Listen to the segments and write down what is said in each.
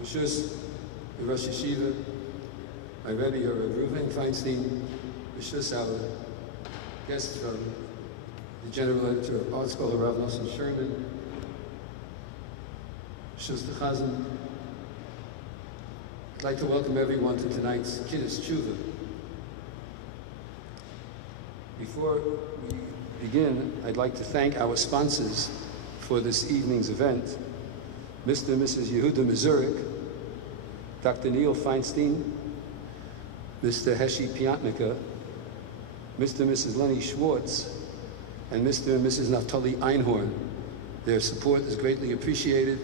Rishus, the Rosh Yeshiva, my Rabbi, Reuven, Feinstein, Rishus, our guest from the General Editor of Art Scholar, Rabbi Nosson, Scherman, Rishus the Chazzan. I'd like to welcome everyone to tonight's Kinus Teshuva. Before we begin, I'd like to thank our sponsors for this evening's event, Mr. and Mrs. Yehuda Mizurik, Dr. Neil Feinstein, Mr. Heshi Piatnika, Mr. and Mrs. Lenny Schwartz, and Mr. and Mrs. Naftali Einhorn. Their support is greatly appreciated,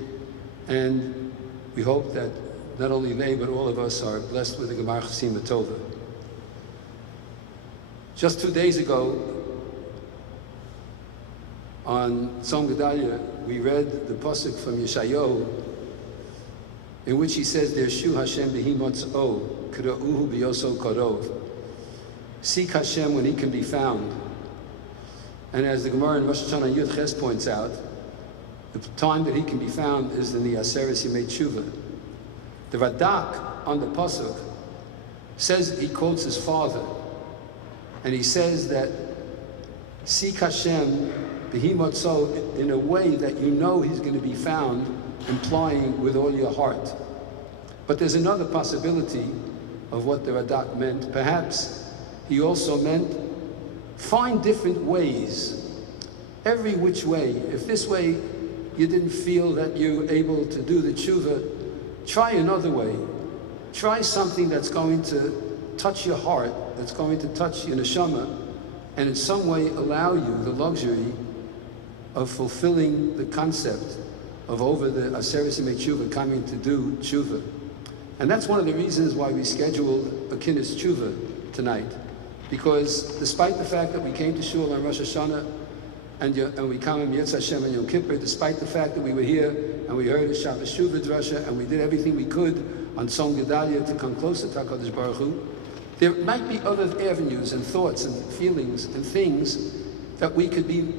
and we hope that not only they, but all of us are blessed with the Gemar Chasima Tova. Just 2 days ago, on Tzom Gedalia, we read the pasuk from Yeshayahu, in which he says, "Dershu Hashem b'hi motz'o, k'ra'uhu b'yoso karov." Seek Hashem when He can be found. And as the Gemara in Rosh Hashanah Yud Ches points out, the time that He can be found is in the Aseres Yemei Teshuva. The Radak on the pasuk says, he quotes his father, and he says that seek Hashem b'hi motz'o in a way that you know He's going to be found, implying with all your heart. But there's another possibility of what the Radak meant. Perhaps he also meant find different ways, every which way. If this way you didn't feel that you're able to do the tshuva, try another way. Try something that's going to touch your heart, that's going to touch your neshama, and in some way allow you the luxury of fulfilling the concept of over the Aseres Yemei Teshuva coming to do tshuva. And that's one of the reasons why we scheduled a Kinus Teshuva tonight. Because despite the fact that we came to Shul on Rosh Hashanah and we come in Yetz Hashem and Yom Kippur, despite the fact that we were here and we heard a Shabbos Shuvah Drasha and we did everything we could on Tzom Gedalia to come closer to HaKadosh Baruch Hu, there might be other avenues and thoughts and feelings and things that we could be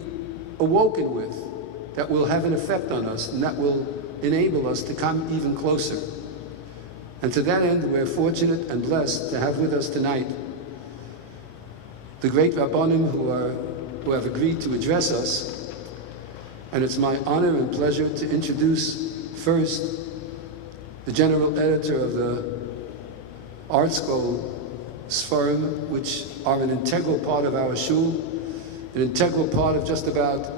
awoken with, that will have an effect on us and that will enable us to come even closer. And to that end, we're fortunate and blessed to have with us tonight the great Rabbanim who have agreed to address us. And it's my honor and pleasure to introduce first the General Editor of the Art School Scherman, which are an integral part of our shul, an integral part of just about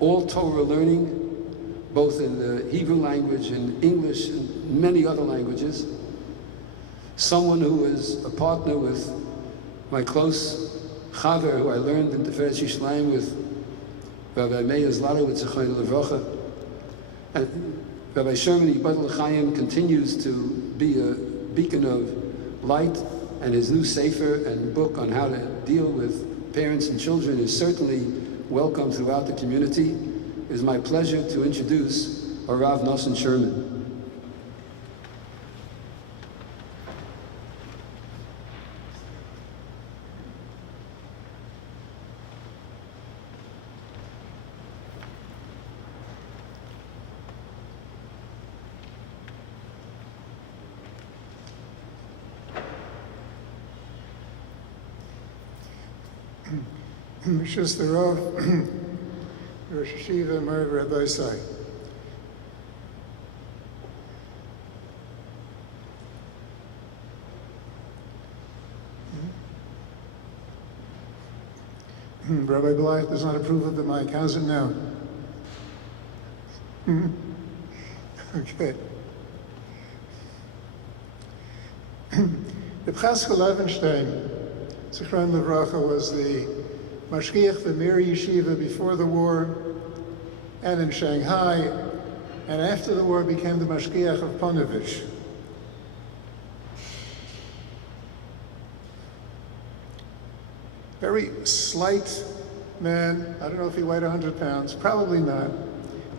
all Torah learning, both in the Hebrew language and English and many other languages. Someone who is a partner with my close Chaver, who I learned in Tiferet Yishalayim with Rabbi Meir Zlotowitz, Zechron Levrocha. And Rabbi Scherman Yibadel Chaim continues to be a beacon of light, and his new sefer and book on how to deal with parents and children is certainly welcome throughout the community. It is my pleasure to introduce Rav Nosson Scherman. Rishus the Rav, Rosh Yeshiva, Marav Rabbi Sai. Rabbi Blythe does not approve of the mic. How's it now? Okay. Reb Chaskell Levenstein, Zechron Levracha, was the Mashgiach, the Mir Yeshiva before the war and in Shanghai, and after the war became the Mashgiach of Ponevezh. Very slight man. I don't know if he weighed 100 pounds, probably not.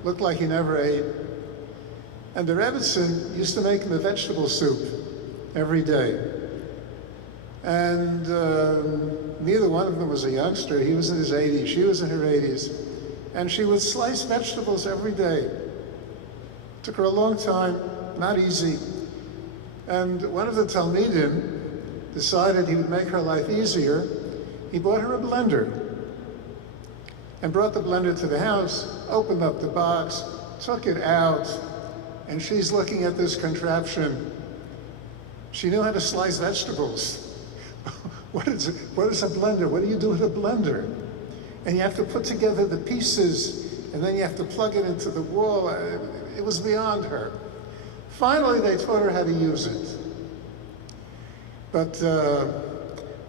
Looked like he never ate. And the Rebbetzin used to make him a vegetable soup every day. And neither one of them was a youngster. He was in his 80s, she was in her 80s. And she would slice vegetables every day. It took her a long time not easy. And one of the Talmidim decided he would make her life easier. He bought her a blender and brought the blender to the house, opened up the box, took it out, and she's looking at this contraption. She knew how to slice vegetables. What is a blender? What do you do with a blender? And you have to put together the pieces, and then you have to plug it into the wall. It was beyond her. Finally, they taught her how to use it. But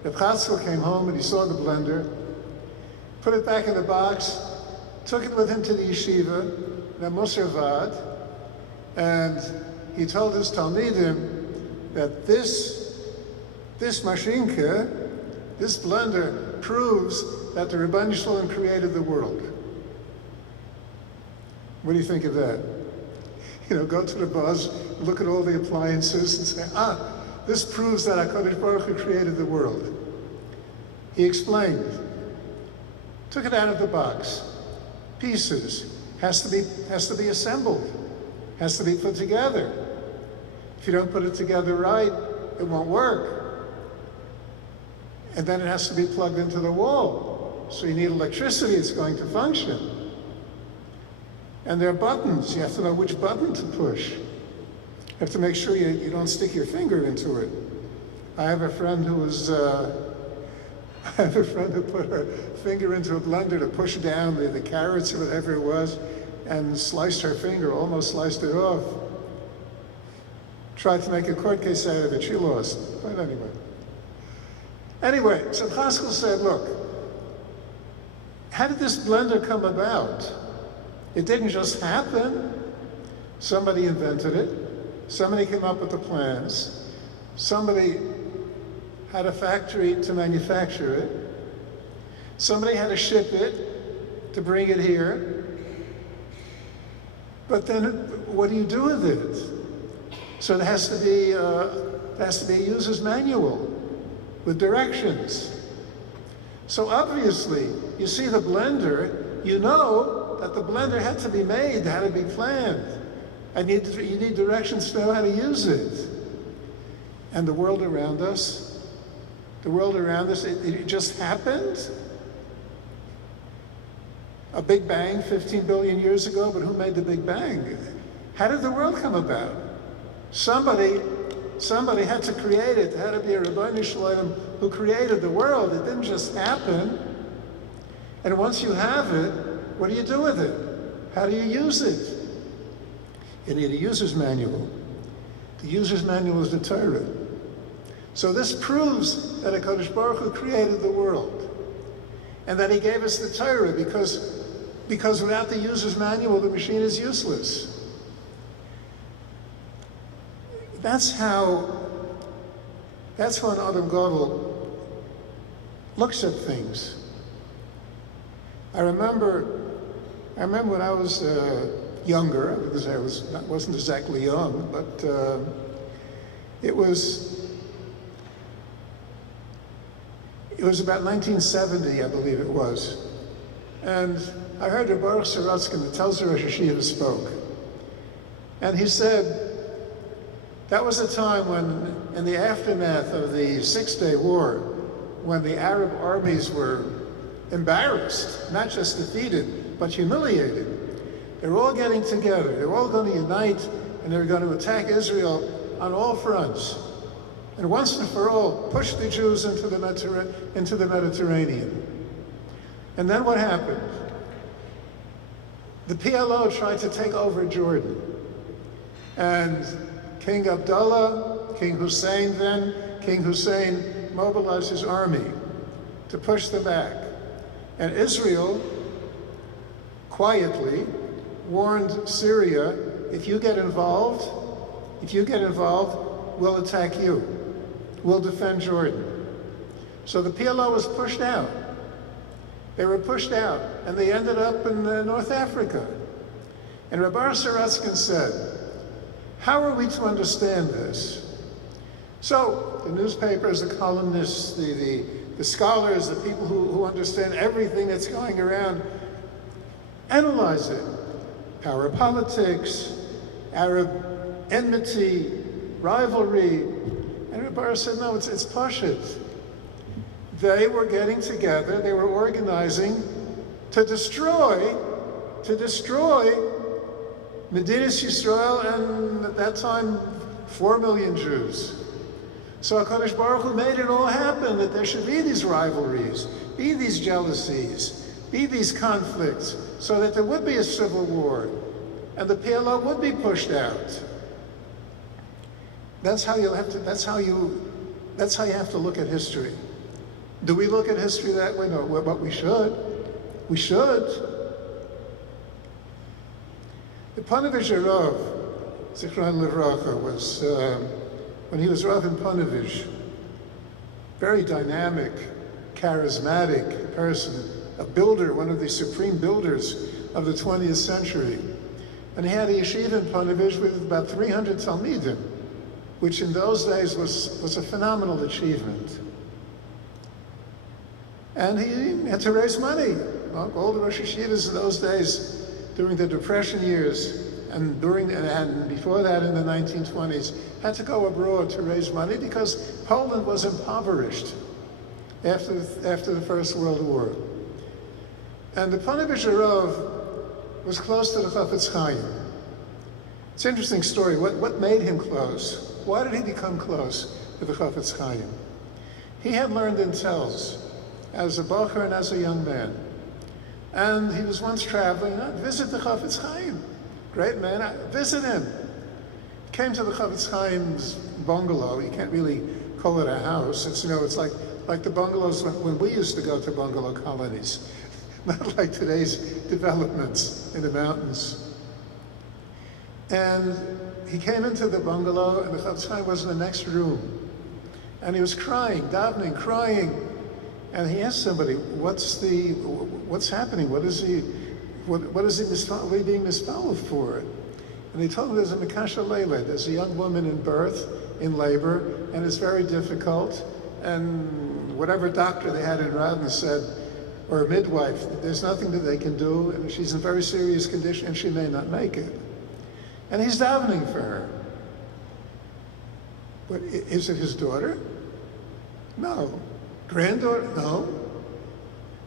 Reb Chatzkel came home and he saw the blender, put it back in the box, took it with him to the yeshiva, the Moshe, and he told his Talmidim that this mashinke, this blender, proves that the Rebbeinu Shalom created the world. What do you think of that? You know, go to the buzz, look at all the appliances and say, this proves that HaKadosh Baruch Hu created the world. He explained, took it out of the box, pieces, has to be assembled, has to be put together. If you don't put it together right, it won't work. And then it has to be plugged into the wall. So you need electricity, it's going to function. And there are buttons, you have to know which button to push. You have to make sure you don't stick your finger into it. I have a friend who put her finger into a blender to push down the carrots or whatever it was, and sliced her finger, almost sliced it off. Tried to make a court case out of it, she lost. But anyway, so Chatzkel said, look, how did this blender come about? It didn't just happen. Somebody invented it. Somebody came up with the plans. Somebody had a factory to manufacture it. Somebody had to ship it to bring it here. But then what do you do with it? So there has to be a user's manual with directions. So obviously, you see the blender, you know that the blender had to be made, had to be planned. You need directions to know how to use it. And the world around us, it just happened. A Big Bang 15 billion years ago, but who made the Big Bang? How did the world come about? Somebody had to create it. There had to be a Reuven Shalom who created the world. It didn't just happen. And once you have it, what do you do with it? How do you use it? You need a user's manual. The user's manual is the Torah. So this proves that HaKadosh Baruch Hu created the world, and that he gave us the Torah, because without the user's manual, the machine is useless. That's how an Adam Gadol looks at things. I remember when I was younger, because I wasn't exactly young, but it was about 1970, I believe it was, and I heard Rabbi Baruch Sorotzkin, the Telzer Rosh Hashiva, spoke, and he said that was a time when, in the aftermath of the Six-Day War, when the Arab armies were embarrassed, not just defeated, but humiliated. They were all getting together. They were all going to unite, and they were going to attack Israel on all fronts. And once and for all, push the Jews into the Mediterranean. And then what happened? The PLO tried to take over Jordan. And King Abdullah, King Hussein mobilized his army to push them back. And Israel quietly warned Syria, if you get involved, we'll attack you. We'll defend Jordan. So the PLO was pushed out. They were pushed out, and they ended up in North Africa. And Rabbi Sorotzkin said, how are we to understand this? So the newspapers, the columnists, the scholars, the people who understand everything that's going around, analyze it. Power politics, Arab enmity, rivalry. And Rabbi said, no, it's pashut. They were getting together, they were organizing to destroy Medinas Yisrael, and at that time, 4 million Jews. So HaKadosh Baruch Hu made it all happen, that there should be these rivalries, be these jealousies, be these conflicts, so that there would be a civil war, and the PLO would be pushed out. That's how you have to look at history. Do we look at history that way? No, but we should. We should. The Panovich Rav, Zichron Livracha, was, when he was Rav in Panovich, very dynamic, charismatic person, a builder, one of the supreme builders of the 20th century. And he had a yeshiva in Panovich with about 300 Talmidim, which in those days was a phenomenal achievement. And he had to raise money. Well, all the Rosh Yeshivas in those days, during the Depression years, and before that in the 1920s, had to go abroad to raise money because Poland was impoverished after the First World War. And the Panovich Rav was close to the Chafetz Chaim. It's an interesting story. What made him close? Why did he become close to the Chafetz Chaim? He had learned in Telz as a bocher and as a young man. And he was once traveling, visit the Chafetz Chaim. Great man, visit him. Came to the Chafetz Chaim's bungalow. You can't really call it a house. It's like the bungalows when we used to go to bungalow colonies. Not like today's developments in the mountains. And he came into the bungalow, and the Chafetz Chaim was in the next room. And he was crying, davening, crying. And he asked somebody, what's happening? What are you being misfollowed for? And they told him there's a Mikasha Leila, there's a young woman in birth, in labor, and it's very difficult. And whatever doctor they had in Radin said, or a midwife, there's nothing that they can do, and she's in very serious condition, and she may not make it. And he's davening for her. But is it his daughter? No. Granddaughter? No.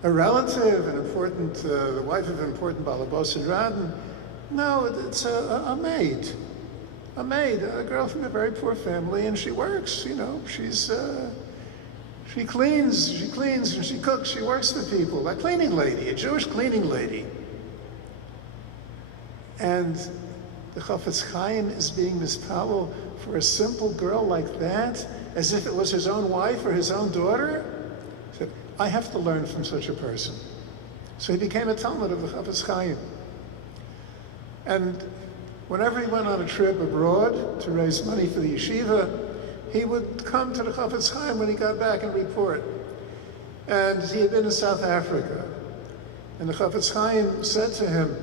A relative, an important, the wife of an important balabos in Radin? No, it's a maid. A maid, a girl from a very poor family, and she works, she cleans, and she cooks, she works for people. A cleaning lady, a Jewish cleaning lady. And the Chafetz Chaim is being mispalel for a simple girl like that, as if it was his own wife or his own daughter? He said, I have to learn from such a person. So he became a Talmud of the Chafetz Chaim. And whenever he went on a trip abroad to raise money for the yeshiva, he would come to the Chafetz Chaim when he got back and report. And he had been in South Africa. And the Chafetz Chaim said to him,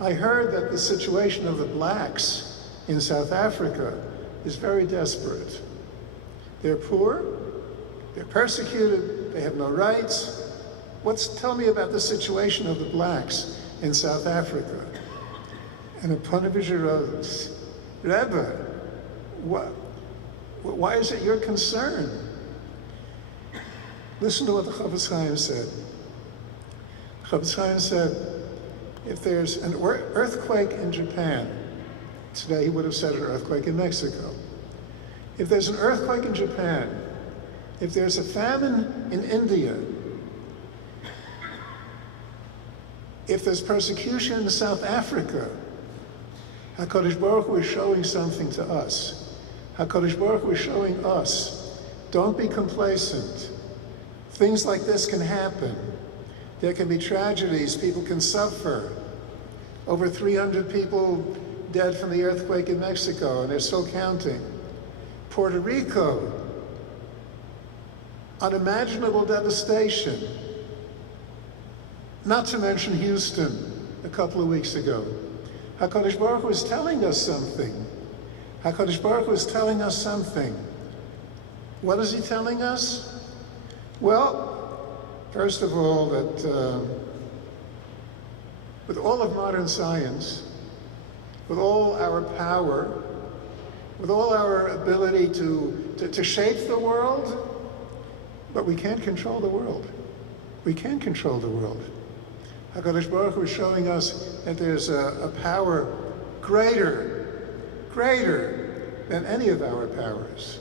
I heard that the situation of the blacks in South Africa is very desperate. They're poor, they're persecuted, they have no rights. Tell me about the situation of the blacks in South Africa. And a Panovich wrote, Rebbe, why is it your concern? Listen to what the Chafetz Chaim said. The Chafetz Chaim said, if there's an earthquake in Japan, today he would have said an earthquake in Mexico. If there's an earthquake in Japan, if there's a famine in India, if there's persecution in South Africa, HaKadosh Baruch Hu is showing something to us. HaKadosh Baruch Hu is showing us, don't be complacent. Things like this can happen. There can be tragedies, people can suffer. Over 300 people dead from the earthquake in Mexico, and they're still counting. Puerto Rico, unimaginable devastation. Not to mention Houston a couple of weeks ago. HaKadosh Baruch Hu is telling us something. HaKadosh Baruch Hu is telling us something. What is he telling us? Well, first of all, that with all of modern science, with all our power, with all our ability to shape the world, but we can't control the world. We can't control the world. HaKadosh Baruch Hu is showing us that there's a power greater than any of our powers.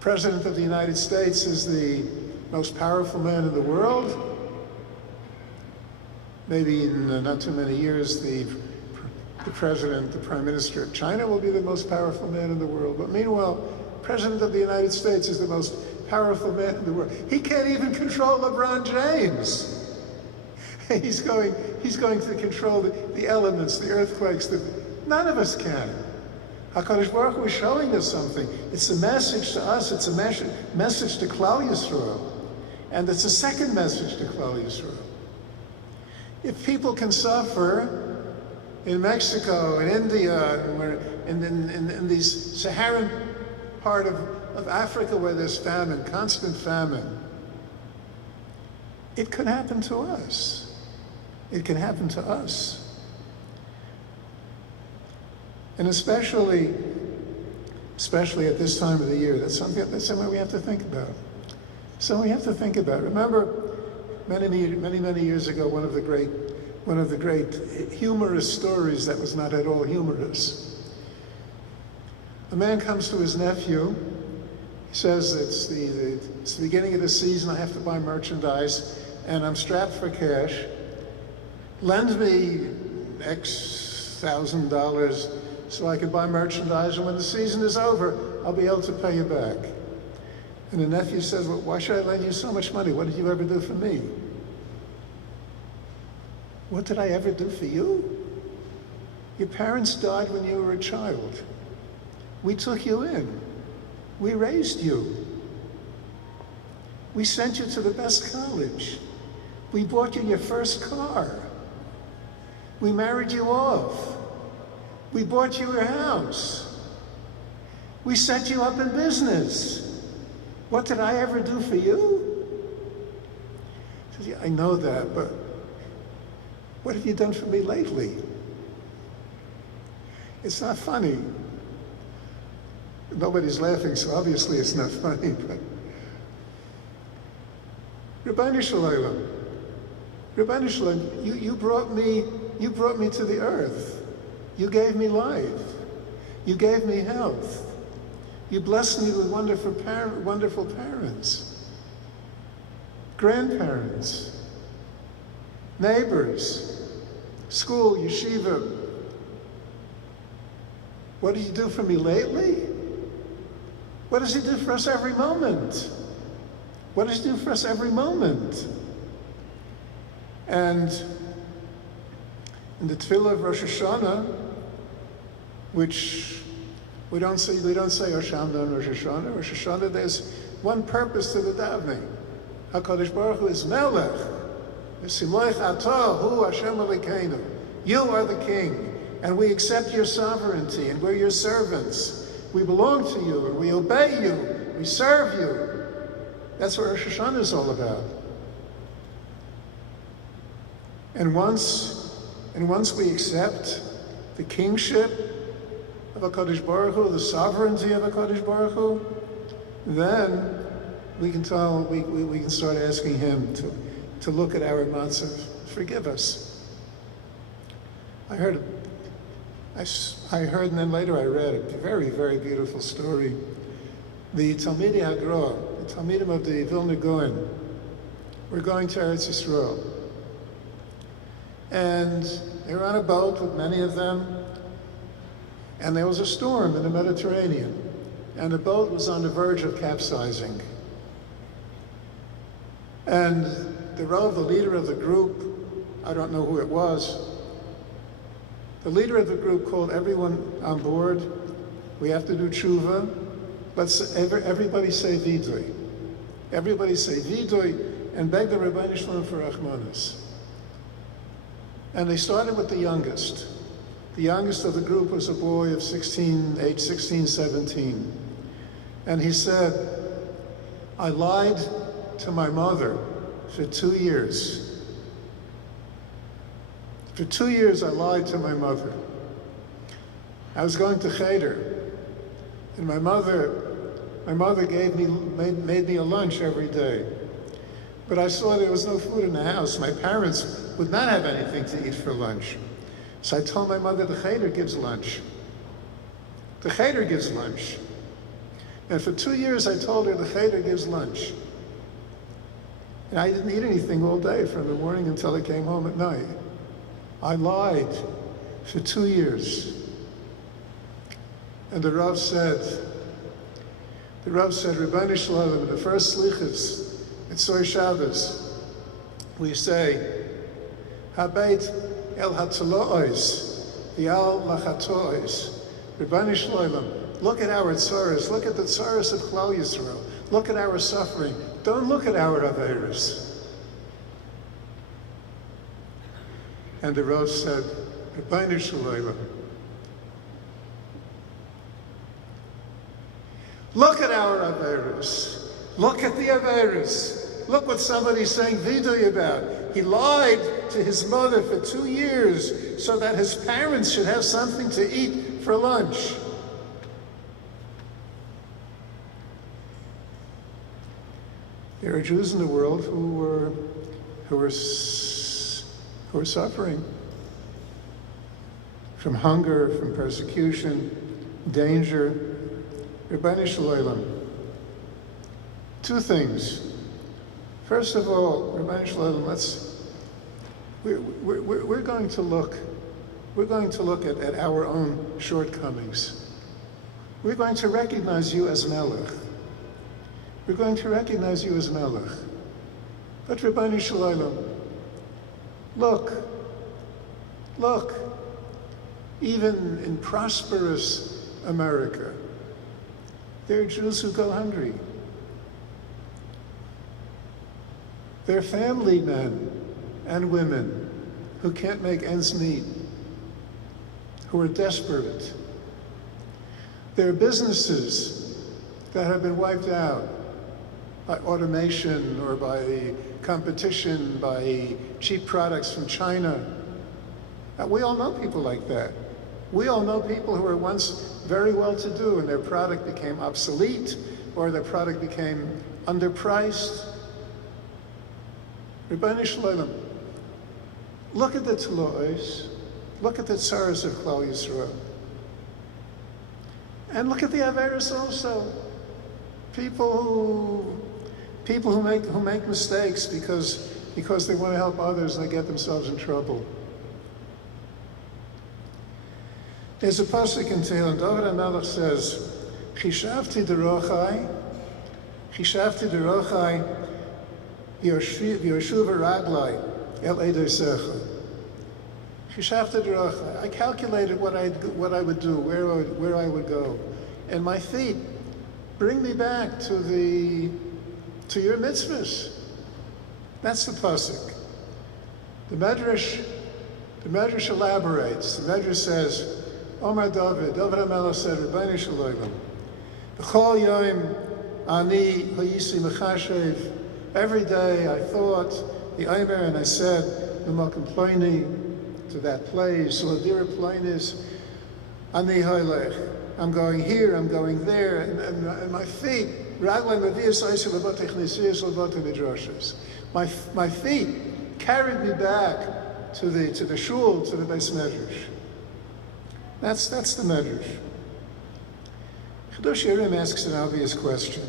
President of the United States is the most powerful man in the world. Maybe in not too many years, the Prime Minister of China will be the most powerful man in the world. But meanwhile, President of the United States is the most powerful man in the world. He can't even control LeBron James. He's going to control the elements, the earthquakes. None of us can. HaKadosh Baruch Hu is showing us something. It's a message to us. It's a message to Klal Yisrael. And it's a second message to Klal Yisrael. If people can suffer in Mexico and India and in these Saharan part of Africa where there's famine, constant famine, it could happen to us. It can happen to us. And especially at this time of the year, that's something we have to think about. Something we have to think about. Remember, many years ago, one of the great humorous stories that was not at all humorous. A man comes to his nephew. He says, it's the beginning of the season, I have to buy merchandise, and I'm strapped for cash. Lend me X $1,000 so I can buy merchandise, and when the season is over, I'll be able to pay you back. And the nephew says, well, why should I lend you so much money? What did you ever do for me? What did I ever do for you? Your parents died when you were a child. We took you in. We raised you. We sent you to the best college. We bought you your first car. We married you off. We bought you your house. We set you up in business. What did I ever do for you? He says, yeah, I know that, but what have you done for me lately? It's not funny. Nobody's laughing, so obviously it's not funny, but Rabbi Shalom, you brought me to the earth. You gave me life. You gave me health. You blessed me with wonderful parents, grandparents, neighbors, school, yeshiva. What did you do for me lately? What does he do for us every moment? What does he do for us every moment? And in the tefillah of Rosh Hashanah, which we don't say Hoshana and Rosh Hashanah. Rosh Hashanah, there's one purpose to the davening. HaKadosh Baruch Hu is Melech. V'simloich atah hu Hashem Elokeinu. You are the king, and we accept your sovereignty, and we're your servants. We belong to you, and we obey you. We serve you. That's what Rosh Hashanah is all about. And once we accept the kingship of HaKadosh Baruch Hu, the sovereignty of HaKadosh Baruch Hu, then we can start asking him to look at our matzah, forgive us. I heard, and then later I read a very, very beautiful story. The Talmidei Hagra, the Talmidim of the Vilna Gaon, were going to Eretz Yisrael. And they were on a boat with many of them, and there was a storm in the Mediterranean, and the boat was on the verge of capsizing. And the leader of the group, I don't know who it was, the leader of the group called everyone on board. We have to do tshuva. Everybody say vidui. Everybody say vidui and beg the Rabbi Shalom for Rachmanis. And they started with the youngest. The youngest of the group was a boy of 16, 17. And he said, I lied to my mother for 2 years. For 2 years I lied to my mother. I was going to Cheder, and my mother made me a lunch every day. But I saw there was no food in the house. My parents would not have anything to eat for lunch. So I told my mother, the Cheder gives lunch. The Cheder gives lunch. And for 2 years I told her the Cheder gives lunch. And I didn't eat anything all day from the morning until I came home at night. I lied for 2 years. And the Rav said, Rebbeinu Shalom, the first slichus, it's Soy Shabbos, we say, Habeit el hatzalois, v'al lachatois, Rebbeinu Shalom, look at our tzaras, look at the tzaras of Klal Yisrael, look at our suffering, don't look at our averos. And the Rav said, Rebbeinu Shalom, look at our averos. Look at the averos. Look what somebody's saying vidui about. He lied to his mother for 2 years so that his parents should have something to eat for lunch. There are Jews in the world who are suffering from hunger, from persecution, danger. Rebbeinu Shalom. 2 things. First of all, Rebbeinu Shalom, we're going to look at our own shortcomings. We're going to recognize you as Melech. We're going to recognize you as Melech. But Rebbeinu Shalom, look, even in prosperous America, there are Jews who go hungry. There are family men and women who can't make ends meet, who are desperate. There are businesses that have been wiped out by automation or by competition, by cheap products from China. We all know people like that. We all know people who were once very well-to-do and their product became obsolete or their product became underpriced. Rebbeinu Shalom, look at the Talois, look at the tzaras of Klal Yisrael, and look at the Averis also. People who make mistakes because they want to help others and they get themselves in trouble. There's a pasuk in Tehillim. David HaMelech says, "Chishavti derochai, v'yoshuva raglai el edosecha." Chishavti derochai. I calculated what I would do, where I would go, and my feet bring me back to your mitzvahs. That's the pasuk. The Medrash elaborates. The Medrash says, Omar David HaMelech said, Rebbeinu Shalom, B'chol yom ani hayisi mechashev. Every day I thought, the Omer, and I said, L'makom ploini, to that place, L'dira ploinis, ani haylech. I'm going here, I'm going there, and my feet, raglan mevias oisi l'botei chnisiyas l'botei midrashos. My feet carried me back to the shul, to the Beis Medrash. That's the Medrash. Chidush Yerim asks an obvious question.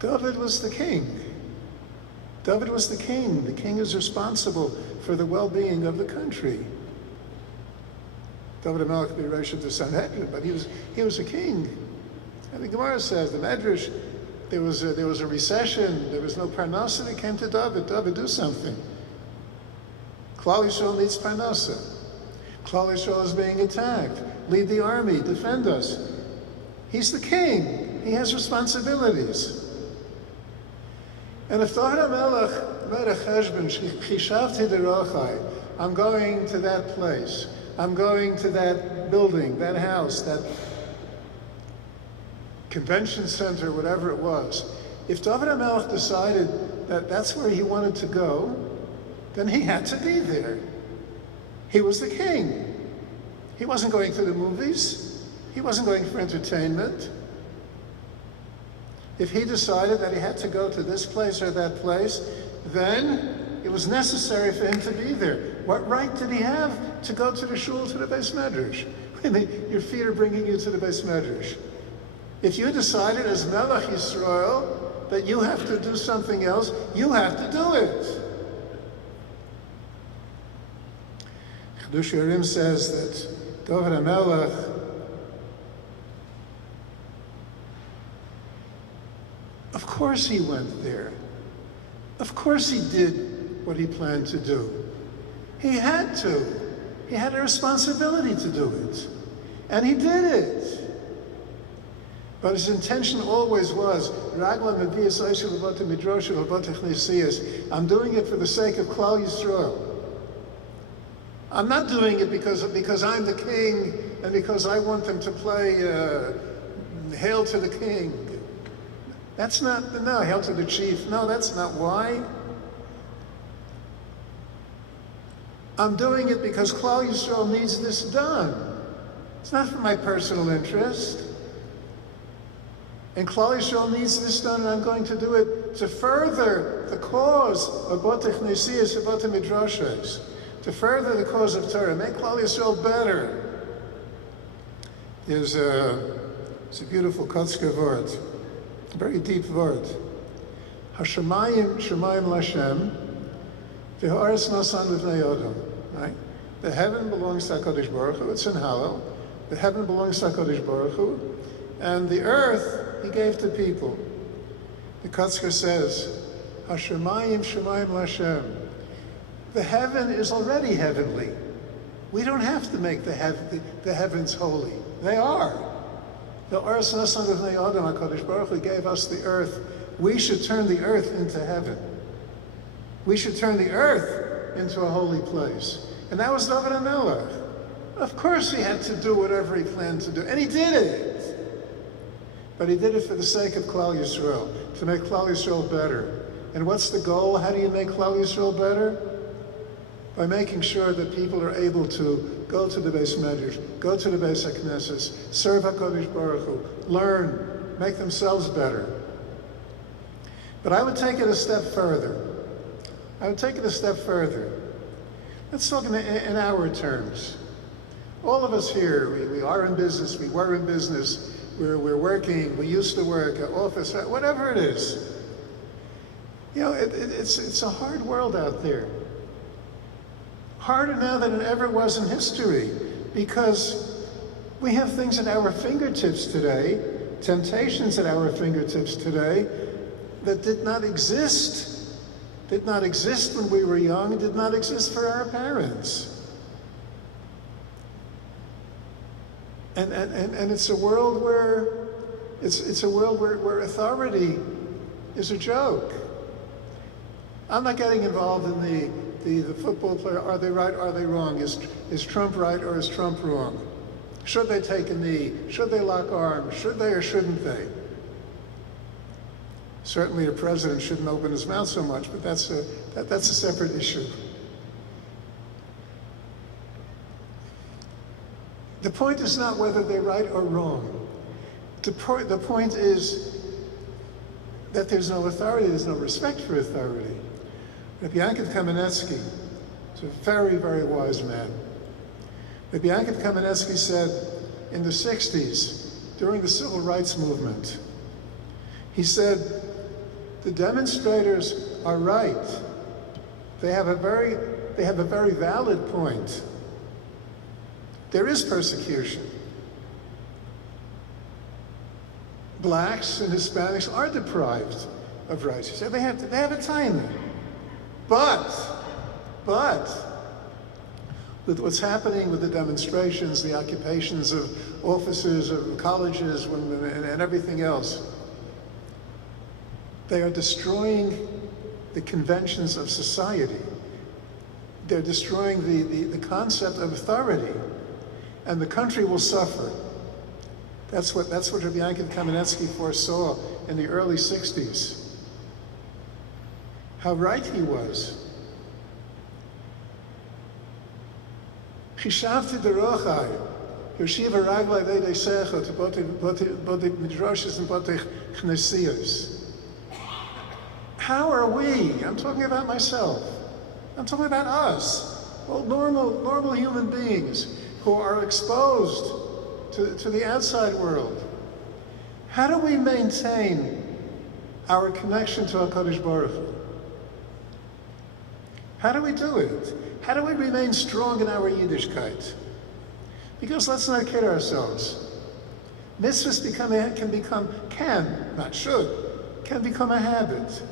David was the king. David was the king. The king is responsible for the well-being of the country. David HaMelech be Rosh Hashanah, but he was a king. And the Gemara says, the Medrash, there was a recession, there was no parnasa, it came to David. David, do something. Klal Yisrael needs parnasa. Klal Yisrael is being attacked. Lead the army, defend us. He's the king. He has responsibilities. And if David HaMelech made a cheshbon, chishavti derochai, I'm going to that place, I'm going to that building, that house, that convention center, whatever it was. If David HaMelech decided that that's where he wanted to go, then he had to be there. He was the king. He wasn't going to the movies. He wasn't going for entertainment. If he decided that he had to go to this place or that place, then it was necessary for him to be there. What right did he have to go to the shul, to the Beis Medrash? I mean, your feet are bringing you to the Beis Medrash. If you decided as Melech Yisrael that you have to do something else, you have to do it. Chedush Yerim says that David HaMelech of course he went there. Of course he did what he planned to do. He had to. He had a responsibility to do it. And he did it. But his intention always was, I'm doing it for the sake of Klal Yisrael. I'm not doing it because I'm the king and because I want them to play Hail to the King. That's not, no, Hail to the Chief. No, that's not why. I'm doing it because Klal Yisrael needs this done. It's not for my personal interest. And Klal Yisrael needs this done, and I'm going to do it to further the cause of Botech Nesiyas and Botech Midrashes, to further the cause of Torah, make Klal Yisrael better. It's a beautiful Kotzker word, a very deep word. Hashemayim Shemayim Lashem, v'ha'aretz Nosson l'bnei Adam. Right? The heaven belongs to HaKadosh Baruch Hu. It's in Hallel. The heaven belongs to HaKadosh Baruch Hu, and the earth He gave to people. The Kotzker says, Hashemayim Shemayim Lashem. The heaven is already heavenly. We don't have to make the heavens holy. They are. The Oretz Nosson l'bnei Adam, HaKadosh Baruch Hu gave us the earth. We should turn the earth into heaven. We should turn the earth into a holy place. And that was David HaMelech. Of course he had to do whatever he planned to do, and he did it. But he did it for the sake of Klal Yisrael, to make Klal Yisrael better. And what's the goal? How do you make Klal Yisrael better? By making sure that people are able to go to the Beis Medrash, go to the Beis HaKnesses, serve HaKadosh Baruch Hu, learn, make themselves better. But I would take it a step further. Let's talk in our terms. All of us here, we are in business, we were in business, we're working, we used to work, at office, whatever it is. You know, it's a hard world out there. Harder now than it ever was in history, because we have things at our fingertips today, temptations at our fingertips today, that did not exist when we were young, did not exist for our parents. And it's a world where it's a world where authority is a joke. I'm not getting involved in the football player. Are they right? Are they wrong? Is Trump right or is Trump wrong? Should they take a knee? Should they lock arms? Should they or shouldn't they? Certainly, a president shouldn't open his mouth so much, but that's a separate issue. The point is not whether they're right or wrong. The point is that there's no authority, there's no respect for authority. Rabbi Yaakov Kamenetsky is a very, very wise man. Rabbi Yaakov Kamenetsky said in the 60s, during the civil rights movement, he said, the demonstrators are right. They have a very valid point. There is persecution. Blacks and Hispanics are deprived of rights. He said they have a time. But with what's happening with the demonstrations, the occupations of offices, of colleges, and everything else, they are destroying the conventions of society. They're destroying the concept of authority, and the country will suffer. That's what Rabbi Yaakov Kamenetsky foresaw in the early 60s. How right he was. Chishavti derochai, Yoshiva raglai veidei secha, to botei midrashis and botei chnesias. How are we? I'm talking about myself. I'm talking about us, all normal human beings who are exposed to the outside world. How do we maintain our connection to HaKadosh Baruch Hu? How do we do it? How do we remain strong in our Yiddishkeit? Because let's not kid ourselves. Mitzvahs can become a habit.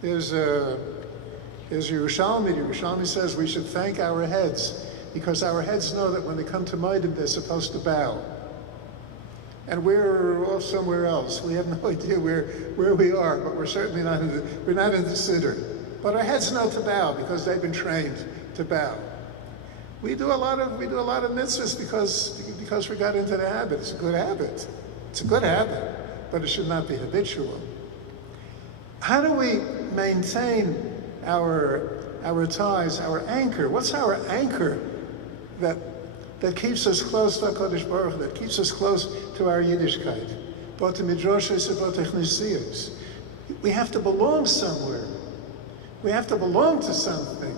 There's Yerushalmi. Yerushalmi says we should thank our heads because our heads know that when they come to Maidim, they're supposed to bow. And we're off somewhere else. We have no idea where we are, but we're certainly not in the siddur. But our heads know to bow because they've been trained to bow. We do a lot of mitzvahs because we got into the habit. It's a good habit. It's a good habit, but it should not be habitual. How do we maintain our ties, our anchor? What's our anchor that keeps us close to HaKadosh Baruch Hu, that keeps us close to our Yiddishkeit? Both the midrashos and both the chnesias. We have to belong somewhere. We have to belong to something.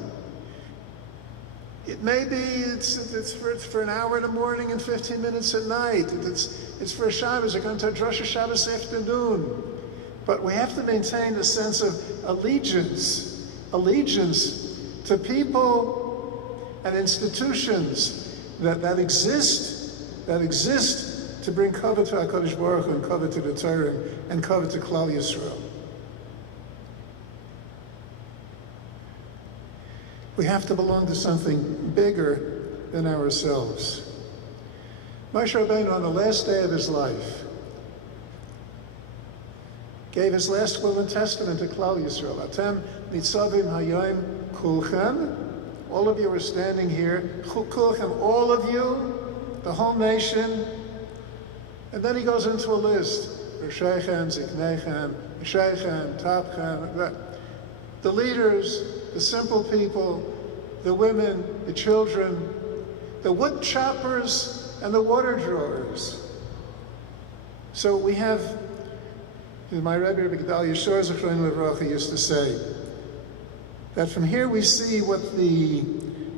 It may be it's for an hour in the morning and 15 minutes at night. It's for Shabbos, or going to Rosh Shabbos afternoon. But we have to maintain a sense of allegiance to people and institutions that exist to bring kavod to HaKadosh Baruch Hu and kavod to the Torah and kavod to Klal Yisrael. We have to belong to something bigger than ourselves. Moshe Rabbeinu, on the last day of his life, gave his last will and testament to Klal Yisrael. Atem nitzavim hayom kulchem. All of you are standing here. Kulchem, all of you, the whole nation. And then he goes into a list. Rishaychem, Ziknechem, Rishaychem, Tapchem. The leaders, the simple people, the women, the children, the wood choppers, and the water drawers. So we have, my Rabbi Gedal Yeshua Zechron Levracha used to say, that from here we see what the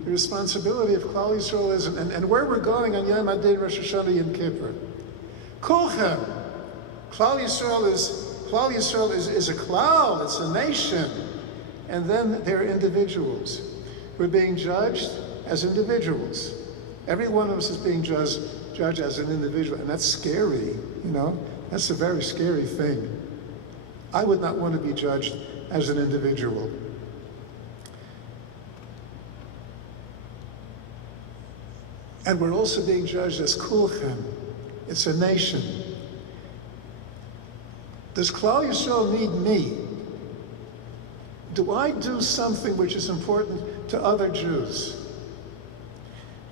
responsibility of Klal Yisrael is, and where we're going on Yom Hadin, Rosh Hashanah, Yom Kippur. Kulchem, Klal Yisrael is a klal, it's a nation. And then there are individuals. We're being judged as individuals. Every one of us is being judged as an individual, and that's scary, you know? That's a very scary thing. I would not want to be judged as an individual. And we're also being judged as kulchem. It's a nation. Does Klal Yisrael need me? Do I do something which is important to other Jews?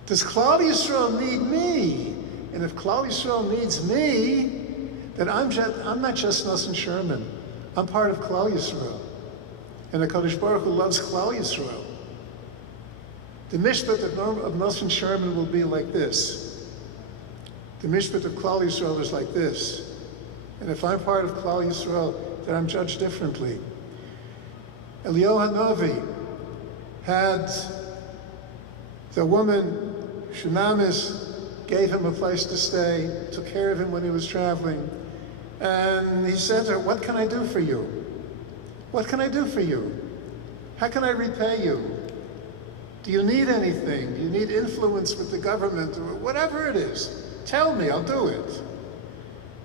Does Klal Yisrael need me? And if Klal Yisrael needs me, then I'm not just Nosson Scherman. I'm part of Klal Yisrael. And the HaKadosh Baruch Hu loves Klal Yisrael. The mishpat of Nosson Scherman will be like this. The mishpat of Klal Yisrael is like this. And if I'm part of Klal Yisrael, then I'm judged differently. Eliyahu Hanavi had the woman, Shunamis, gave him a place to stay, took care of him when he was traveling. And he said to her, "What can I do for you? What can I do for you? How can I repay you? Do you need anything? Do you need influence with the government? Or whatever it is, tell me, I'll do it."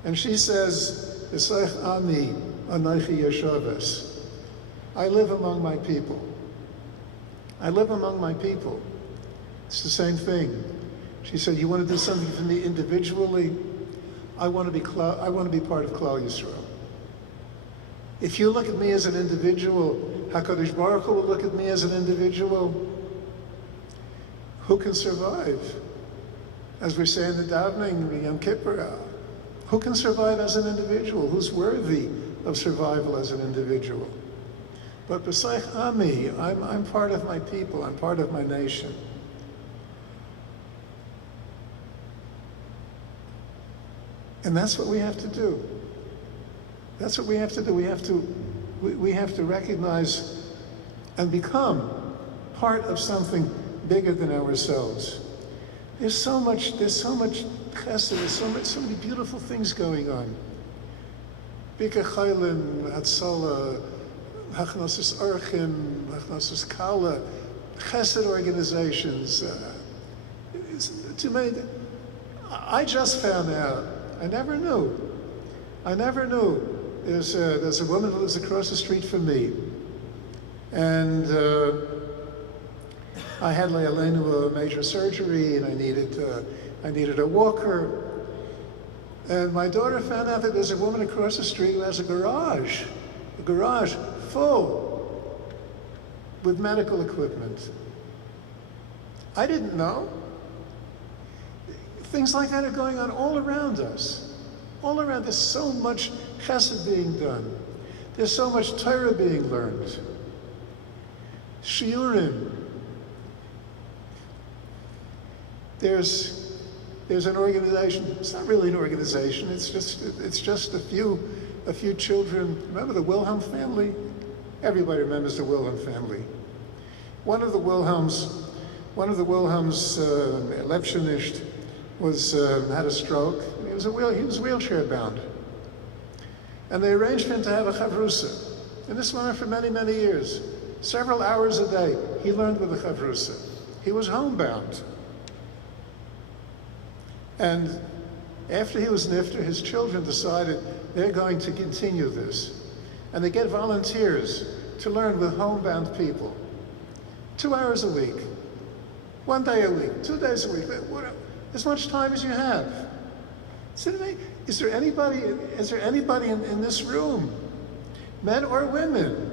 And she says, "Yisach ami anochi yeshavas." I live among my people. I live among my people. It's the same thing. She said, "You want to do something for me individually? I want to be part of Klal Yisrael. If you look at me as an individual, HaKadosh Baruch Hu will look at me as an individual. Who can survive? As we say in the davening, Yom Kippur, who can survive as an individual? Who's worthy of survival as an individual? But b'saich ami, I'm part of my people, I'm part of my nation. And that's what we have to do. That's what we have to do. We have to recognize and become part of something bigger than ourselves. There's so much chesed, there's so many beautiful things going on. Bika Chaylim, Hatzalah, Hachnosis Orchim, Hachnosis Kala, chesed organizations. Too many. I just found out. I never knew. There's a woman who lives across the street from me, and I had a major surgery, and I needed a walker. And my daughter found out that there's a woman across the street who has a garage full with medical equipment. I didn't know. Things like that are going on all around us. All around, there's so much chesed being done. There's so much Torah being learned. Shiurim. There's an organization. It's not really an organization. It's just a few children. Remember the Wilhelm family? Everybody remembers the Wilhelm family. One of the Wilhelms, Lepschenicht, had a stroke. He was wheelchair bound, and they arranged for him to have a chavrusa. And this went on for many, many years. Several hours a day, he learned with a chavrusa. He was homebound. And after he was nifter, his children decided they're going to continue this. And they get volunteers to learn with homebound people. 2 hours a week, 1 day a week, 2 days a week, as much time as you have. Is there anybody in this room, men or women,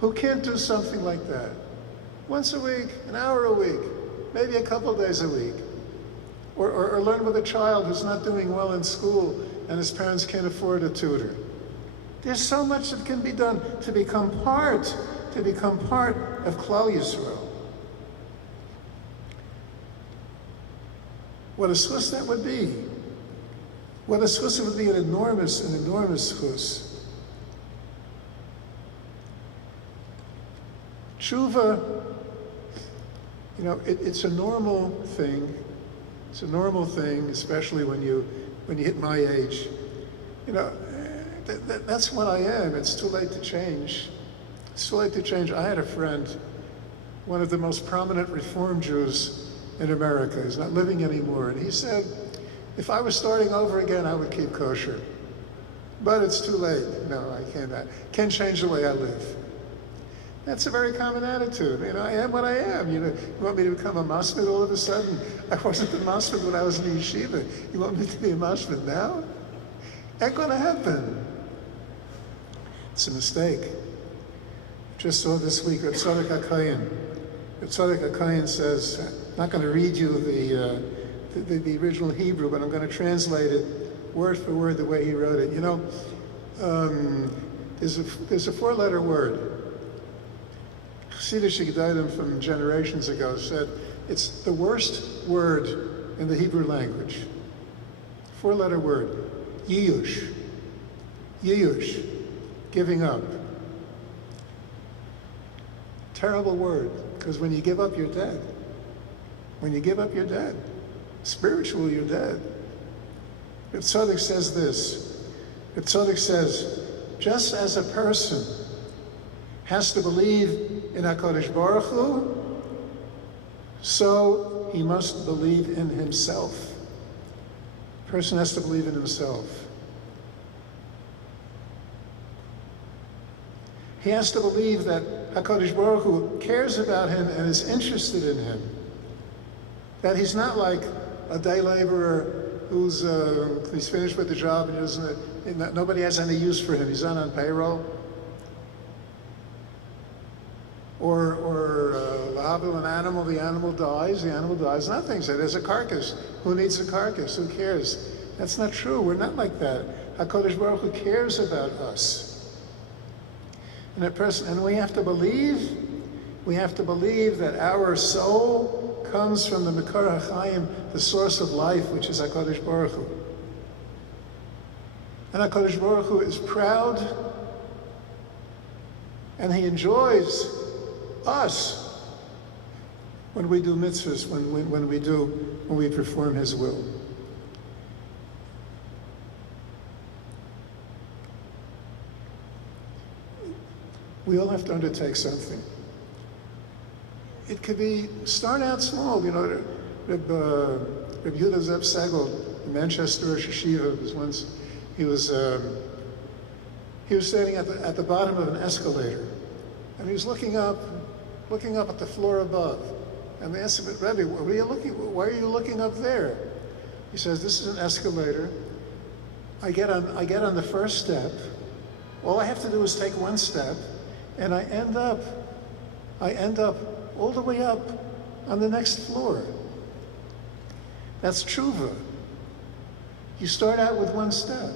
who can't do something like that? Once a week, an hour a week, maybe a couple days a week. Or learn with a child who's not doing well in school and his parents can't afford a tutor. There's so much that can be done to become part of Klal Yisrael. What a schus that would be. What a schus it would be, an enormous schus. Tshuva, it's a normal thing. It's a normal thing, especially when you hit my age. That's what I am. It's too late to change. It's too late to change. I had a friend, one of the most prominent Reform Jews in America. He's not living anymore. And he said, if I was starting over again, I would keep kosher. But it's too late. No, I can't change the way I live. That's a very common attitude. I am what I am. You want me to become a masmid all of a sudden? I wasn't a masmid when I was in yeshiva. You want me to be a masmid now? Ain't gonna happen. It's a mistake. Just saw this week Reb Tzadok HaKohen. Reb Tzadok HaKohen says, I'm not going to read you the original Hebrew, but I'm going to translate it word for word the way he wrote it. There's a four-letter word. Chassidish Gedolim from generations ago said it's the worst word in the Hebrew language. Four-letter word, yiyush. Yiyush, giving up. Terrible word, because when you give up, you're dead. When you give up, you're dead. Spiritually, you're dead. Reb Tzadok says this. Reb Tzadok says, just as a person has to believe in HaKadosh Baruch Hu, so he must believe in himself. A person has to believe in himself. He has to believe that HaKadosh Baruch Hu cares about him and is interested in him. That he's not like a day laborer who's he's finished with the job and nobody has any use for him. He's not on payroll. Or an animal, the animal dies, nothing. So there's a carcass. Who needs a carcass? Who cares? That's not true. We're not like that. HaKadosh Baruch Hu cares about us. And we have to believe that our soul comes from the Mekar HaChaim, the source of life, which is HaKadosh Baruch Hu. And HaKadosh Baruch Hu is proud, and he enjoys us when we do mitzvahs, when we perform his will. We all have to undertake something. It could be, start out small. Rabbi Yehuda Zev Segel in Manchester Yeshiva was once, he was standing at the bottom of an escalator, and he was looking up at the floor above. And they asked him, Rabbi, why are you looking up there? He says, this is an escalator. I get on the first step. All I have to do is take one step, and I end up all the way up on the next floor. That's tshuva. You start out with one step.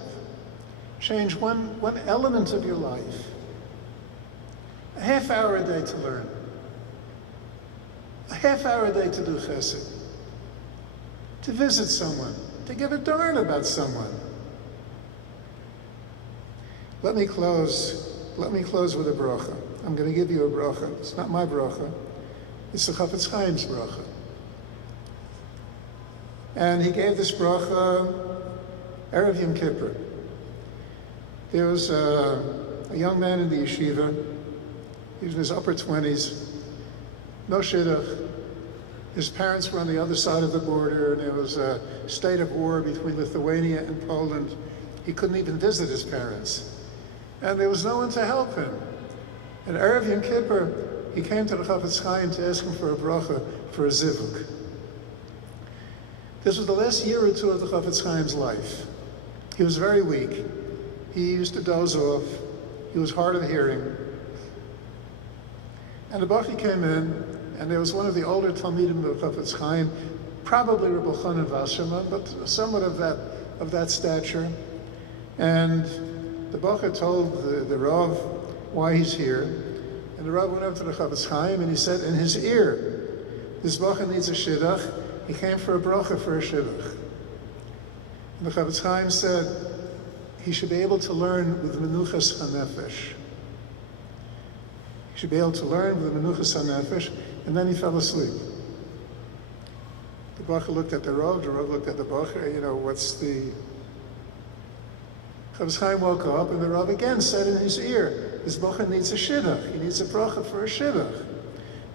Change one element of your life. A half hour a day to learn. A half hour a day to do chesed. To visit someone. To give a darn about someone. Let me close with a bracha. I'm going to give you a bracha. It's not my bracha. It's the Chafetz Chaim's bracha. And he gave this bracha Erev Yom Kippur. There was a young man in the yeshiva. He was in his upper 20s. No shidduch. His parents were on the other side of the border, and there was a state of war between Lithuania and Poland. He couldn't even visit his parents. And there was no one to help him. And Erev Yom Kippur, he came to the Chafetz Chaim to ask him for a bracha for a zivug. This was the last year or two of the Chafetz Chaim's life. He was very weak. He used to doze off. He was hard of hearing. And the Bachi came in, and there was one of the older Talmidim of Chafetz Chaim, probably Rabbi Chanan Wasserman, but somewhat of that stature. And the Bachi told the Rav why he's here. And the Rav went up to the Chafetz Chaim, and he said in his ear, this Bachi needs a shidduch. He came for a bracha for a shidduch. And the Chafetz Chaim said he should be able to learn with menuchas hanefesh. He should be able to learn with menuchas hanefesh, and then he fell asleep. The Bacha looked at the Rav looked at the Bacha, what's the... Chafetz Chaim woke up, and the Rav again said in his ear, this Bacha needs a shidduch. He needs a bracha for a shidduch.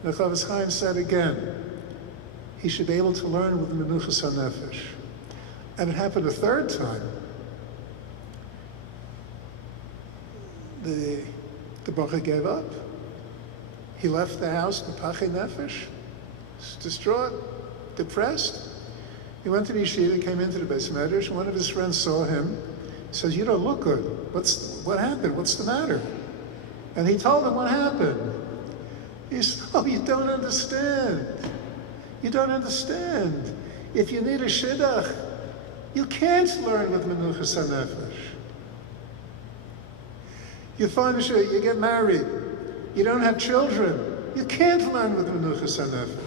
And the Chafetz Chaim said again, he should be able to learn with menuchas hanefesh. And it happened a third time. The Bacha gave up. He left the house, b'pachei nefesh, distraught, depressed. He went to the yeshiva, came into the Beis Medrash, and one of his friends saw him. He says, you don't look good. What happened? What's the matter? And he told him what happened. He said, oh, you don't understand. You don't understand. If you need a shidduch, you can't learn with menuchas hanefesh. You find a shidduch, you get married, you don't have children, you can't learn with menuchas hanefesh.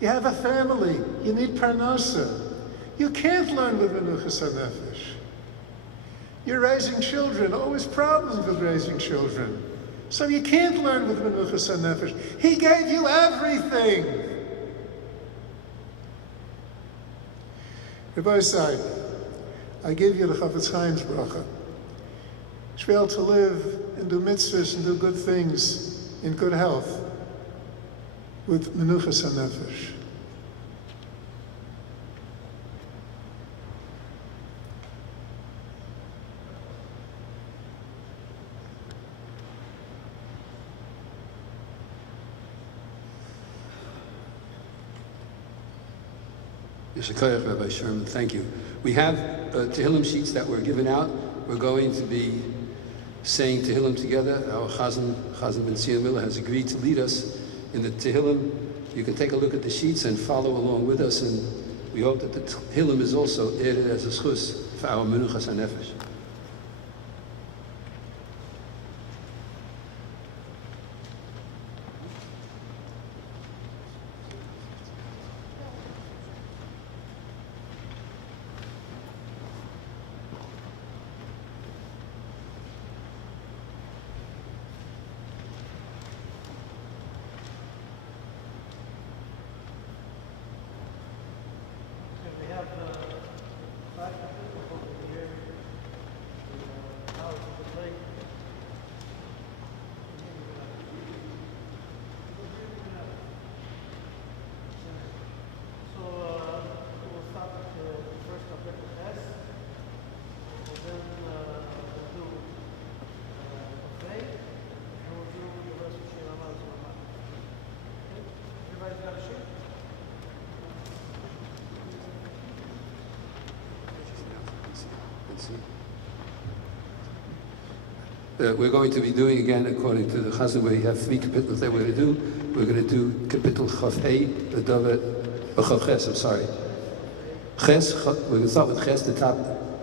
You have a family, you need parnasa, you can't learn with menuchas hanefesh. You're raising children, always problems with raising children. So you can't learn with menuchas hanefesh. He gave you everything. Rabbi said, I give you the Chafetz Chaim's bracha. You should be able to live and do mitzvahs and do good things in good health with menuchas hanefesh. Yeshakayach, Rabbi Scherman, thank you. We have Tehillim sheets that were given out. We're going to be saying Tehillim together. Our Chazzan Ben Sion Miller has agreed to lead us in the Tehillim. You can take a look at the sheets and follow along with us, and we hope that the Tehillim is also added as a schus for our menuchas hanefesh. We're going to be doing again, according to the Chazzan, we have 3 capitals that we're going to do. We're going to do capital Chav Hey, the David, Chav Ches, I'm sorry. Ches, we're going to start with Ches, the top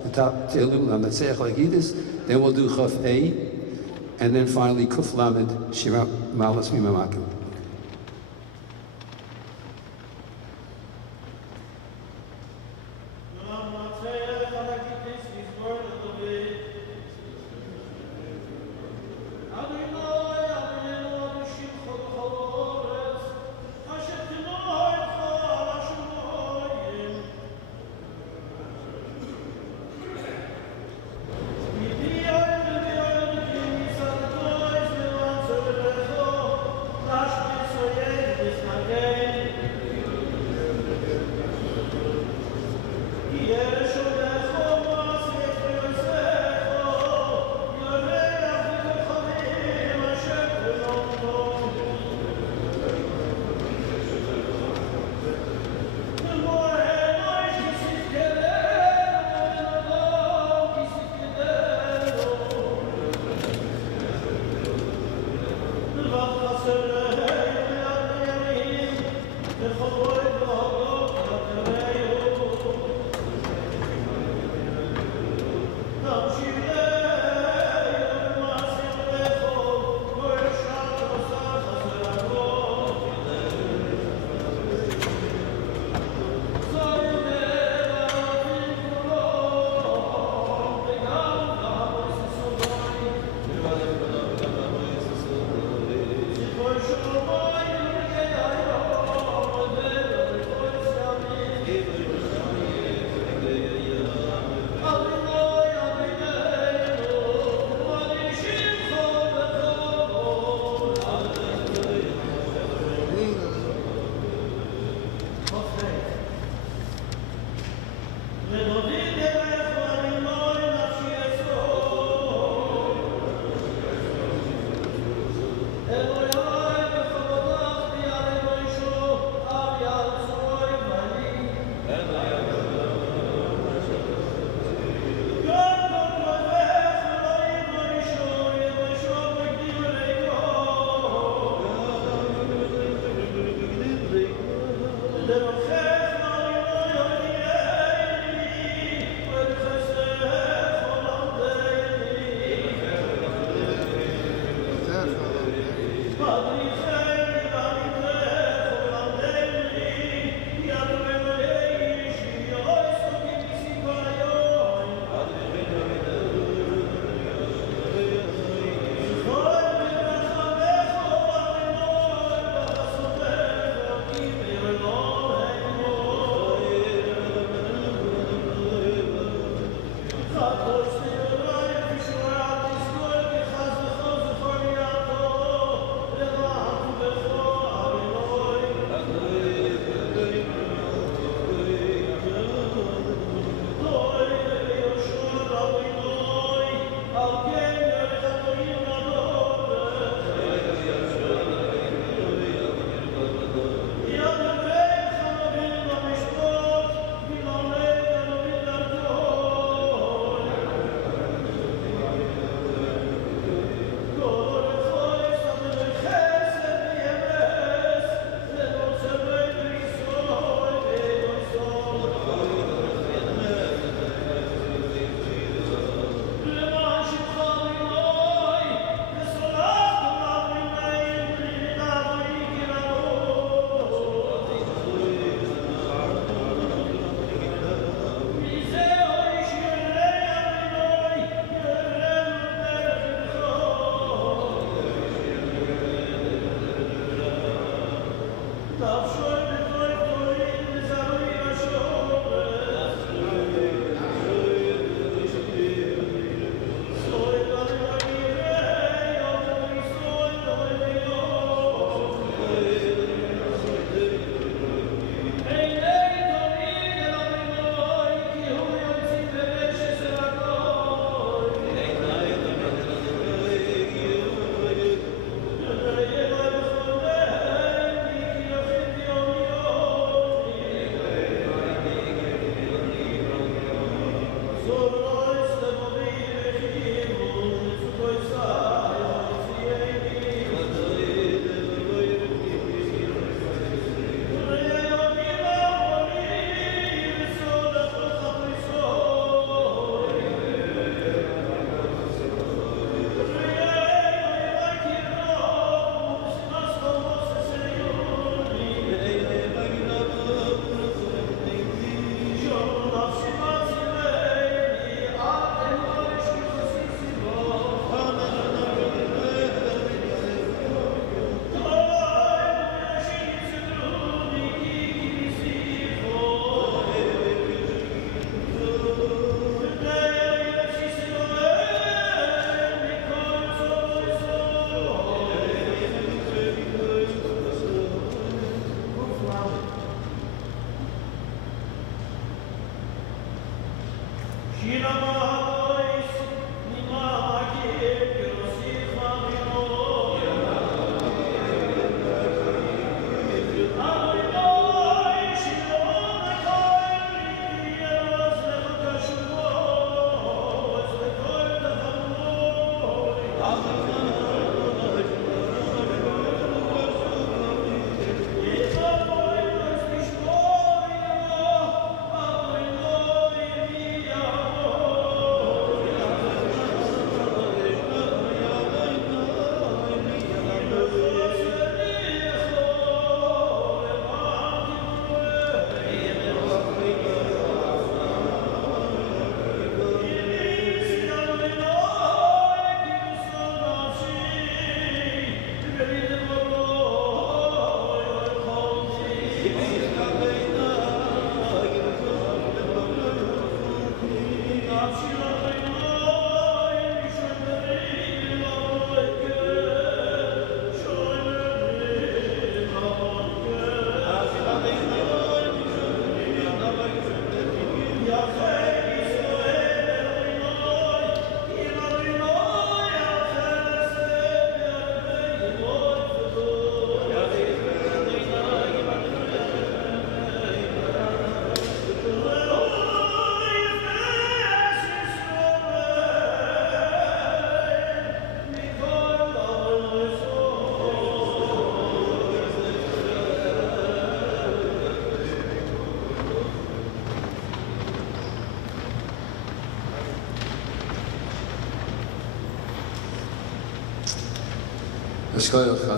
Tehillim, Lametzeach like Yidis. Then we'll do Chav Hey, and then finally Kuf Lamed, Shira Malas Mimamakim.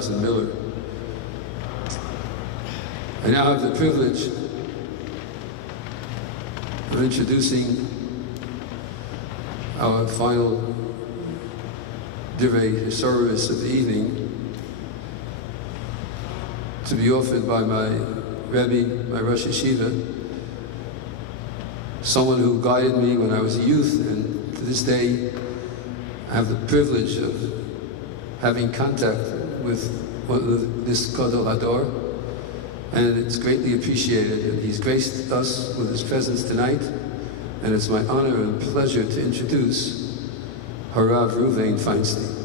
Chazzan Miller. I now have the privilege of introducing our final Divrei service of the evening, to be offered by my Rabbi, my Rosh Yeshiva, someone who guided me when I was a youth, and to this day I have the privilege of having contact with this Gadol Hador, and it's greatly appreciated. And he's graced us with his presence tonight, and it's my honor and pleasure to introduce Harav Reuven Feinstein.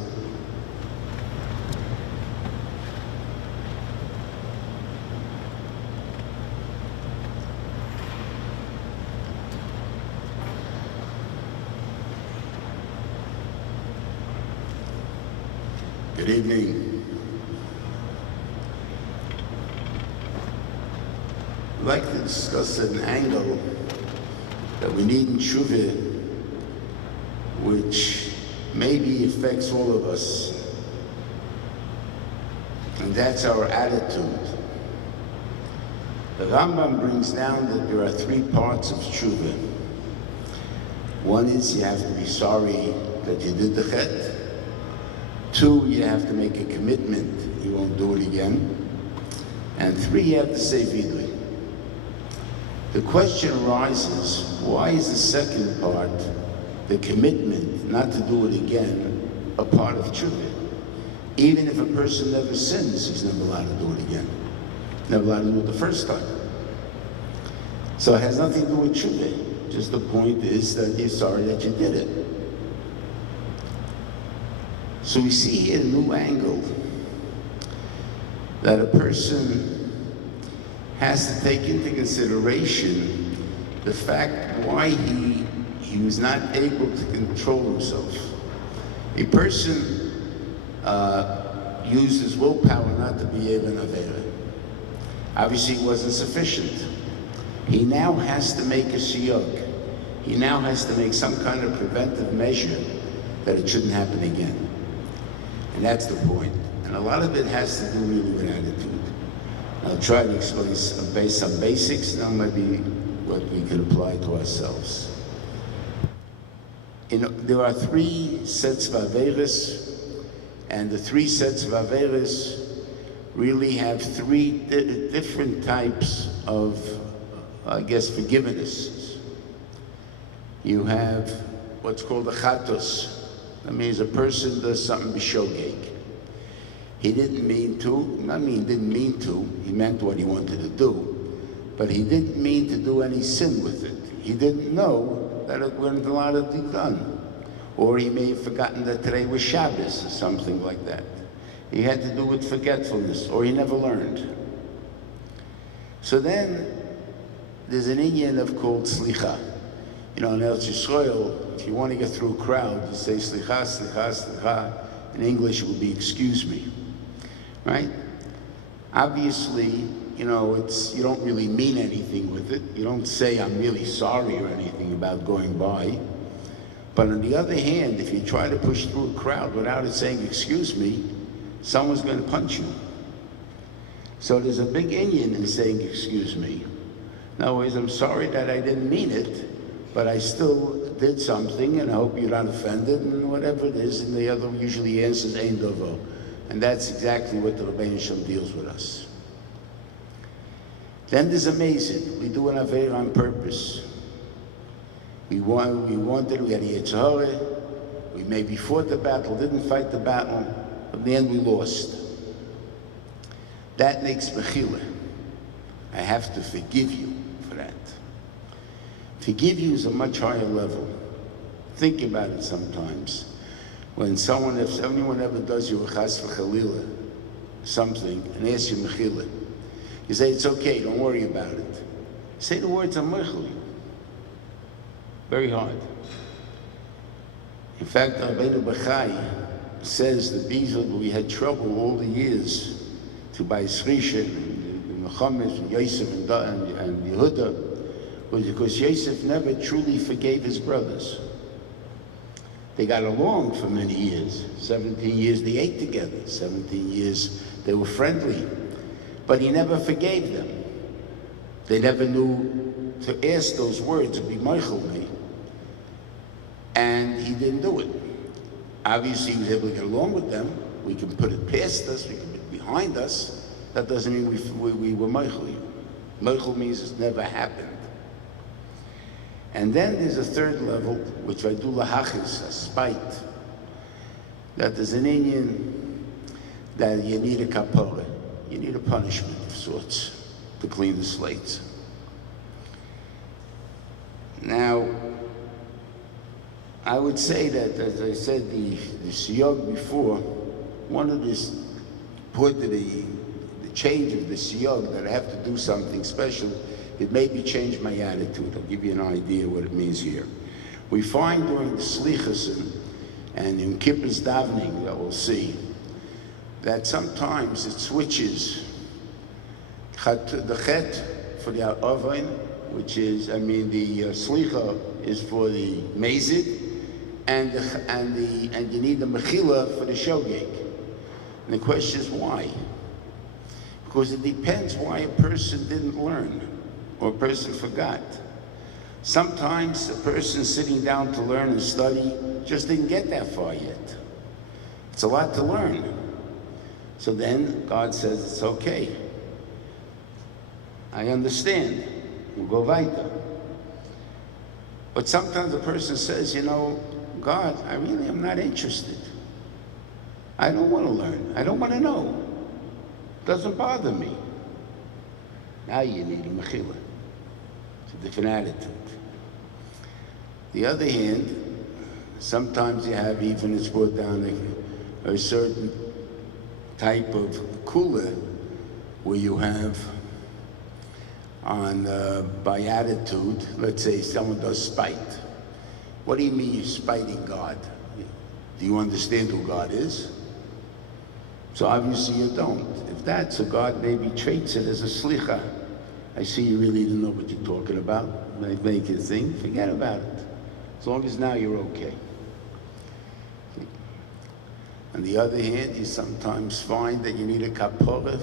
Good evening. I'd like to discuss an angle that we need in Teshuva, which maybe affects all of us, and that's our attitude. The Rambam brings down that there are three parts of Teshuva. One is you have to be sorry that you did the chet. Two, you have to make a commitment you won't do it again. And three, you have to say vidui. The question arises, why is the second part, the commitment not to do it again, a part of Teshuva? Even if a person never sins, he's never allowed to do it again. Never allowed to do it the first time. So it has nothing to do with Teshuva. Just the point is that you're sorry that you did it. So we see here a new angle, that a person has to take into consideration the fact why he was not able to control himself. A person uses willpower not to be able to avera. Obviously it wasn't sufficient. He now has to make a siyug. He now has to make some kind of preventive measure that it shouldn't happen again. And that's the point. And a lot of it has to do really with attitude. I'll try to explain some basics, now maybe what we can apply to ourselves. There are three sets of averis, and the three sets of averis really have three different types of, forgiveness. You have what's called a chatos. That means a person does something b'shogeg. He didn't mean to, he meant what he wanted to do, but he didn't mean to do any sin with it. He didn't know that it wasn't allowed to be done. Or he may have forgotten that today was Shabbos or something like that. He had to do with forgetfulness, or he never learned. So then, there's an Indian of called Slicha. You know, in Eretz Yisrael, if you want to get through a crowd, you say Slicha, Slicha, Slicha. In English, it would be excuse me, right? Obviously, you know, you don't really mean anything with it. You don't say I'm really sorry or anything about going by. But on the other hand, if you try to push through a crowd without it saying excuse me, someone's going to punch you. So there's a big Indian in saying excuse me. In other words, I'm sorry that I didn't mean it, but I still did something, and I hope you're not offended, and whatever it is, and the other usually answers Ein Dovo. And that's exactly what the Rabbi deals with us. Then there's amazing. We do an Aveira on purpose. We wanted, we had a Yetzer Hara, we maybe fought the battle, didn't fight the battle, but in the end we lost. That makes mechila. I have to forgive you for that. Forgive you is a much higher level. Think about it sometimes. When if anyone ever does you a chas v'chalila, something, and asks you mechila, you say, it's okay, don't worry about it. Say the words, I'm mechil you. Very hard. In fact, Rabbeinu Bachai says that we had trouble all the years to buy Srisha and Muhammad and Yosef and Yehuda, was because Yosef never truly forgave his brothers. They got along for many years. 17 years they ate together. 17 years they were friendly. But he never forgave them. They never knew to ask those words, be Michael me. And he didn't do it. Obviously he was able to get along with them. We can put it past us, we can put it behind us. That doesn't mean we were Michael. Michael means it's never happened. And then there's a third level, which I do lahachis, a spite. That there's an Indian that you need a kapara. You need a punishment of sorts to clean the slates. Now, I would say that, as I said, the siyog before, one of this point to the change of the siyog, that I have to do something special, it made me change my attitude. I'll give you an idea what it means here. We find during the slichas and in Kippur's davening that we'll see, that sometimes it switches the chet for the oven, which is, the slicha is for the mezid, and you need the mechila for the shogeg. And the question is why? Because it depends why a person didn't learn or a person forgot. Sometimes a person sitting down to learn and study just didn't get that far yet. It's a lot to learn. So then God says, it's okay. I understand. We'll go weiter. But sometimes a person says, God, I really am not interested. I don't want to learn. I don't want to know. It doesn't bother me. Now you need a mechila. It's a different attitude. The other hand, sometimes you have, even it's brought down a certain type of kula where you have by attitude, let's say someone does spite. What do you mean you're spiting God? Do you understand who God is? So obviously you don't. If that's so, God maybe treats it as a slicha. I see you really didn't know what you're talking about. Make it think, forget about it. As long as now you're okay. On the other hand, you sometimes find that you need a kapara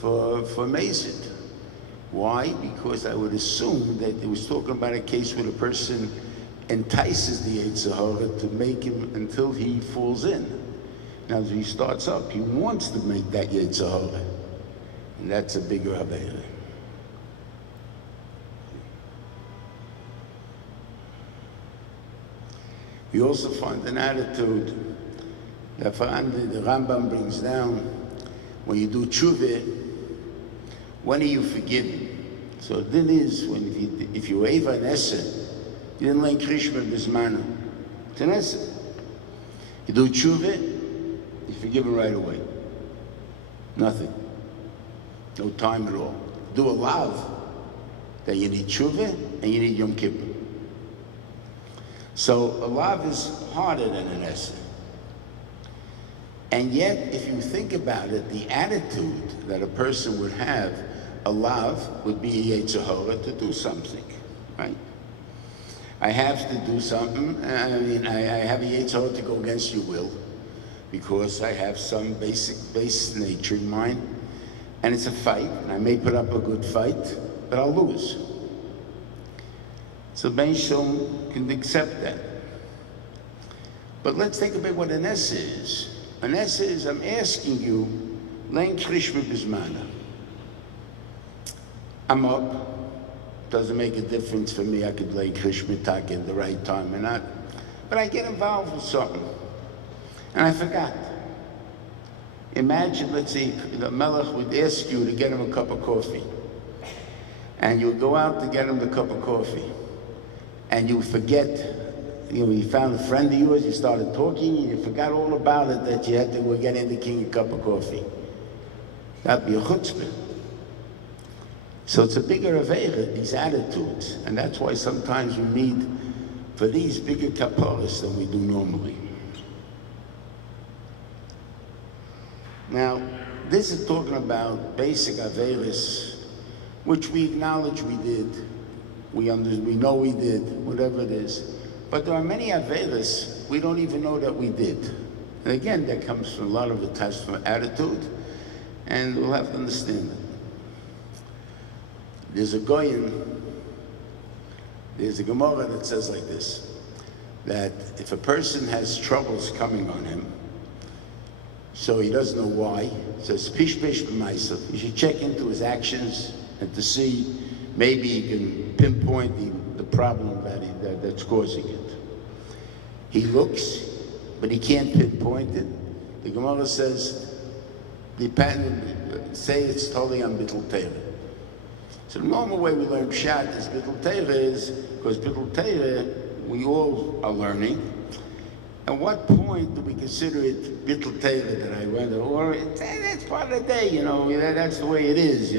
for mazid. Why? Because I would assume that it was talking about a case where the person entices the Yetzer Hara to make him until he falls in. Now, as he starts up, he wants to make that Yetzer Hara, and that's a bigger Aveira. We also find an attitude that the Rambam brings down, when you do tshuva, when are you forgiven? So then is when if you eva an essay, You didn't learn Krishma Bismana. It's an essay. You do tshuva, you're forgiven right away. Nothing. No time at all. Do a lav, that you need tshuva and you need Yom Kippur. So a lav is harder than an essay. And yet, if you think about it, the attitude that a person would have, a lav would be a Yetzer Hara to do something, right? I have to do something. I mean, I have a Yetzer Hara to go against your will because I have some base nature in mind, and it's a fight, and I may put up a good fight, but I'll lose. So Ben Shalom can accept that. But let's think about what an essay is. An essay is, I'm asking you, learn Krishma Bismana. I'm up. Doesn't make a difference for me. I could learn Krishma Tak at the right time or not. But I get involved with something. And I forgot. Imagine, let's say, the Melech would ask you to get him a cup of coffee. And you would go out to get him the cup of coffee. And you forget, you found a friend of yours, you started talking, and you forgot all about it, that you had to go get the king a cup of coffee. That'd be a chutzpah. So it's a bigger aveira, these attitudes. And that's why sometimes we need for these bigger kaparas than we do normally. Now, this is talking about basic aveiras, which we acknowledge we did. We know we did, whatever it is. But there are many aveiras we don't even know that we did. And again, that comes from a lot of attached from attitude, and we'll have to understand it. There's a Goyen, there's a Gemara that says like this, that if a person has troubles coming on him, so he doesn't know why, it says, pish pish b'maisav. You should check into his actions and to see, maybe he can pinpoint the problem that's causing it. He looks, but he can't pinpoint it. The Gemara says, say it's totally on Bittul Torah. So the normal way we learn Pshat is Bittul Torah is, because Bittul Torah, we all are learning. At what point do we consider it Bittul Torah that I went, or that's part of the day, that's the way it is,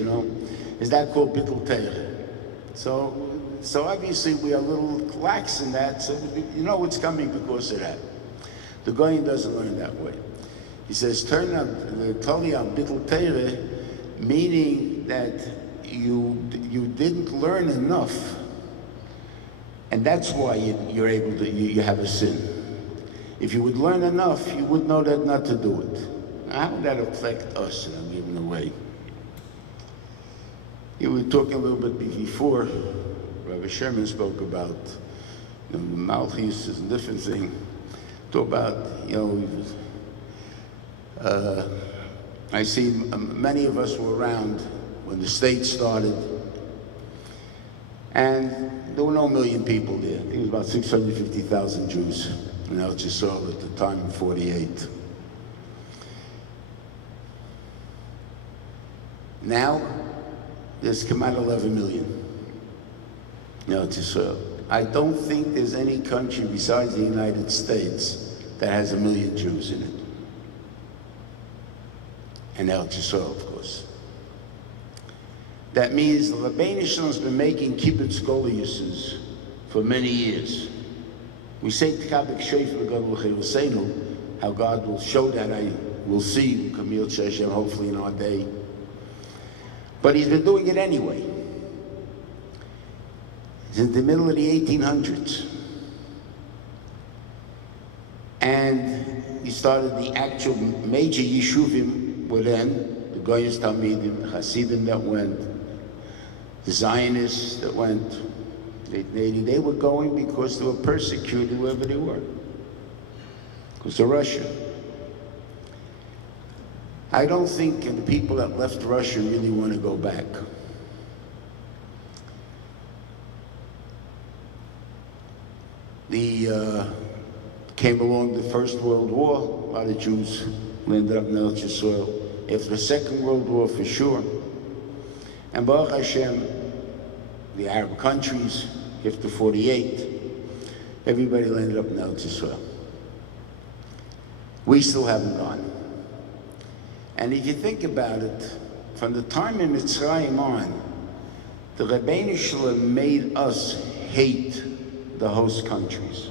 Is that called Bittul Torah? So obviously we are a little lax in that, so it's coming because of that. The Goyen doesn't learn that way. He says, turn up the Tali on Bittul Torah, meaning that you didn't learn enough, and that's why you're able to, you have a sin. If you would learn enough, you would know that not to do it. How would that affect us in a given way? We were talking a little bit before. Rabbi Scherman spoke about the Malchus is a different thing. Talk about, I see many of us were around when the state started, and there were no million people there. I think it was about 650,000 Jews in Eretz Yisrael at the time in 48. Now, there's come out 11 million in Eretz Yisrael. I don't think there's any country besides the United States that has 1 million Jews in it. And Eretz Yisrael, of course. That means the Rabbeinu Shalom has been making kibbutz goliuses for many years. We say T'kabek Shofar Gadol Chayvasenu, how God will show that. I will see Kamil Sheshem hopefully in our day. But he's been doing it anyway. It's in the middle of the 1800s. And he started the actual major yeshuvim were then, the Goyas Talmidim, the Hasidim that went, the Zionists that went. They were going because they were persecuted wherever they were. Because of Russia. I don't think the people that left Russia really want to go back. Came along the First World War, a lot of Jews landed up in Eretz Yisrael. After the Second World War, for sure. And Baruch Hashem, the Arab countries, after 48, Everybody landed up in Eretz Yisrael. We still haven't gone. And if you think about it, from the time in Mitzrayim on, the Rabbeinu Shalom made us hate the host countries.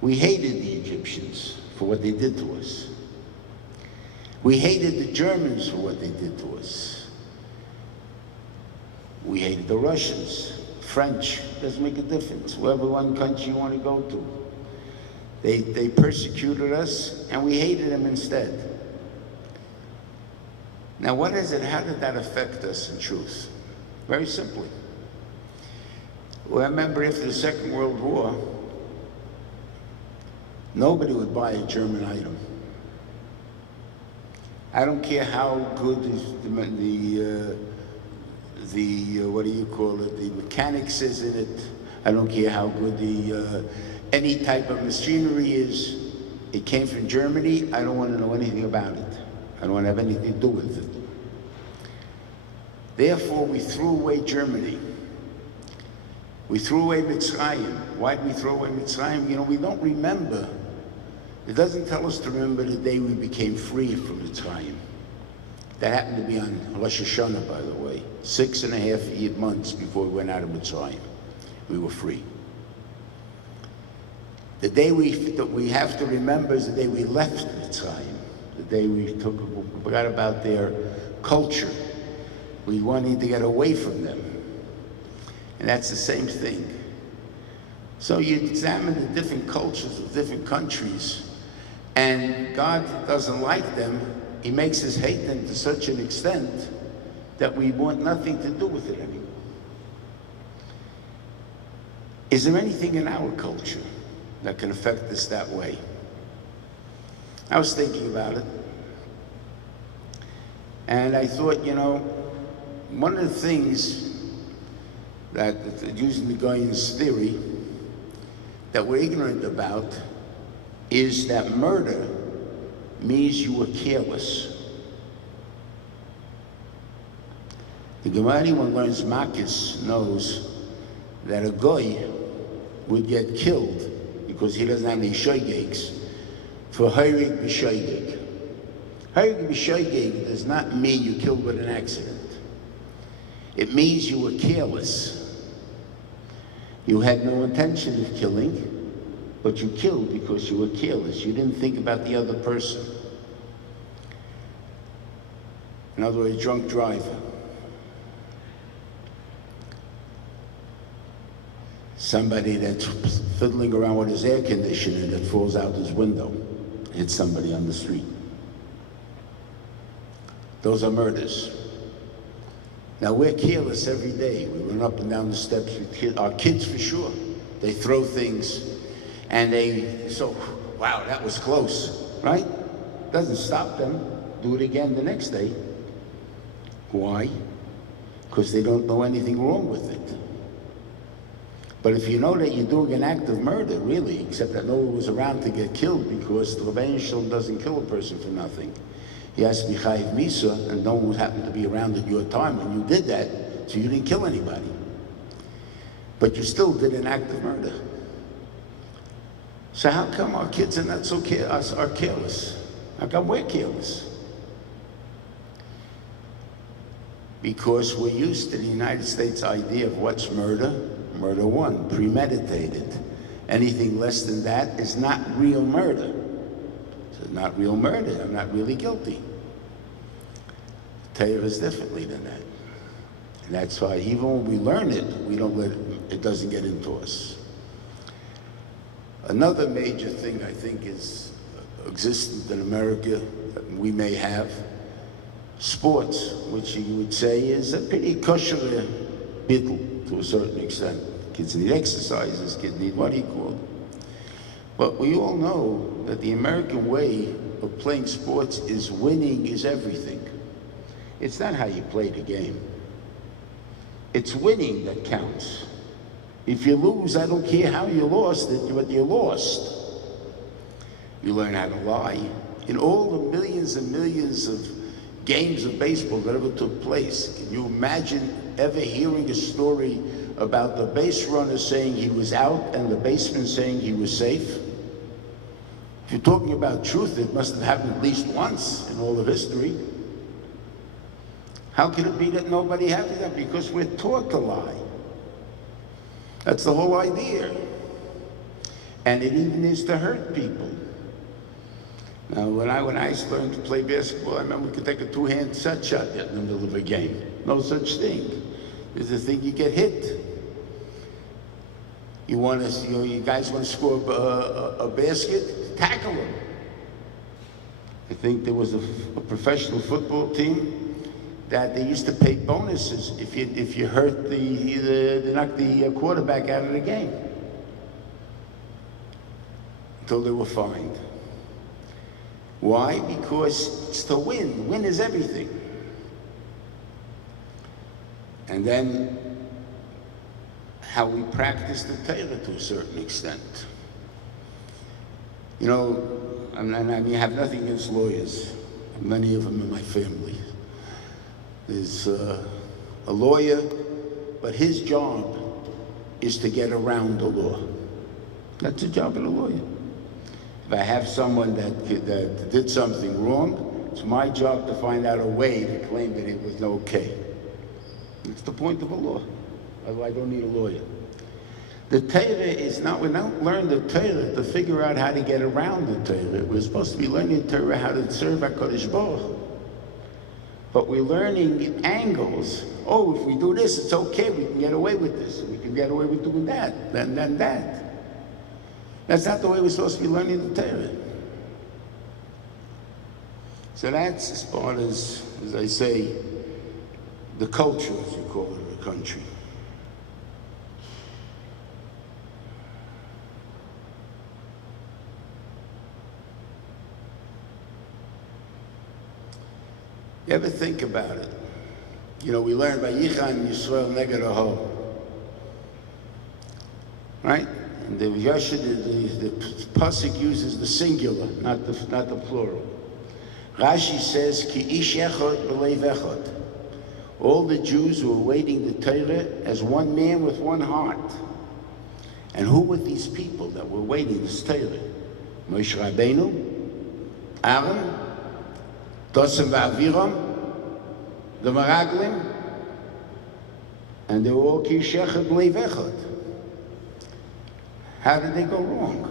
We hated the Egyptians for what they did to us. We hated the Germans for what they did to us. We hated the Russians, French, doesn't make a difference. Wherever one country you want to go to. They persecuted us, and we hated them instead. Now, how did that affect us in truth? Very simply. Well, I remember after the Second World War, nobody would buy a German item. I don't care how good the mechanics is in it. I don't care how good any type of machinery is. It came from Germany. I don't want to know anything about it. I don't want to have anything to do with it. Therefore, we threw away Germany. We threw away Mitzrayim. Why did we throw away Mitzrayim? We don't remember. It doesn't tell us to remember the day we became free from Mitzrayim. That happened to be on Rosh Hashanah, by the way. 6.5 months before we went out of Mitzrayim. We were free. The day we have to remember is the day we left Mitzrayim. The day we forgot about their culture. We wanted to get away from them. And that's the same thing. So you examine the different cultures of different countries, and God doesn't like them. He makes us hate them to such an extent that we want nothing to do with it anymore. Is there anything in our culture that can affect us that way? I was thinking about it, and I thought, one of the things that, using the Goyen's theory, that we're ignorant about is that murder means you were careless. The Gemara, anyone learns Makis knows that a goy would get killed because he doesn't have any shoygeigs for Hayrig b'shoygeg. Hayrig b'shoygeg does not mean you killed with an accident. It means you were careless. You had no intention of killing, but you killed because you were careless. You didn't think about the other person. In other words, drunk driver. Somebody that's fiddling around with his air conditioner that falls out his window, hits somebody on the street. Those are murders. Now, we're careless every day. We run up and down the steps with our kids for sure. They throw things, and wow, that was close, right? Doesn't stop them. Do it again the next day. Why? Because they don't know anything wrong with it. But if you know that you're doing an act of murder, really, except that no one was around to get killed, because the Rebbeinu Shalom doesn't kill a person for nothing. He has to be chayiv misa, and no one would happen to be around at your time when you did that, so you didn't kill anybody. But you still did an act of murder. So how come our kids are not so are careless? How come we're careless? Because we're used to the United States idea of what's murder. Murder one, premeditated. Anything less than that is not real murder. So it's not real murder. I'm not really guilty. Torah is differently than that. And that's why even when we learn it, we don't it doesn't get into us. Another major thing I think is existent in America that we may have, sports, which you would say is a pretty kosher bittul to a certain extent. Kids need exercises, kids need what he called. But we all know that the American way of playing sports is winning is everything. It's not how you play the game. It's winning that counts. If you lose, I don't care how you lost it, but you lost. You learn how to lie. In all the millions and millions of games of baseball that ever took place, can you imagine ever hearing a story about the base runner saying he was out and the baseman saying he was safe? If you're talking about truth, it must have happened at least once in all of history. How can it be that nobody has that? Because we're taught to lie. That's the whole idea. And it even is to hurt people. Now, when I learned to play basketball, I remember we could take a two-hand set shot in the middle of a game. No such thing. There's a thing you get hit. You guys want to score a basket, tackle them. I think there was a professional football team that they used to pay bonuses if you hurt knocked the quarterback out of the game, until they were fined. Why? Because it's to win. Win is everything. And then how we practice the Torah to a certain extent. You know, I have nothing against lawyers. Many of them in my family. There's a lawyer, but his job is to get around the law. That's the job of a lawyer. If I have someone that did something wrong, it's my job to find out a way to claim that it was okay. That's the point of a law. I don't need a lawyer. The Torah is not, we don't learn the Torah to figure out how to get around the Torah. We're supposed to be learning the Torah how to serve HaKadosh Baruch Hu. But we're learning angles. Oh, if we do this, it's okay. We can get away with this. We can get away with doing that, then that. That's not the way we're supposed to be learning the Torah. So that's as far as I say, the culture, as you call it, of the country. You ever think about it? You know, we learned by Yichan Yisrael Neged Aho. Right? And the pasuk uses the singular, not the plural. Rashi says, Ki ish echad b'leiv echad. All the Jews who were awaiting the Torah as one man with one heart. And who were these people that were waiting this Torah? Moshe Rabbeinu, Aaron, Nosson v'Aviram, the Meraglim, and they were all Ki ish echad b'leiv echad. How did they go wrong?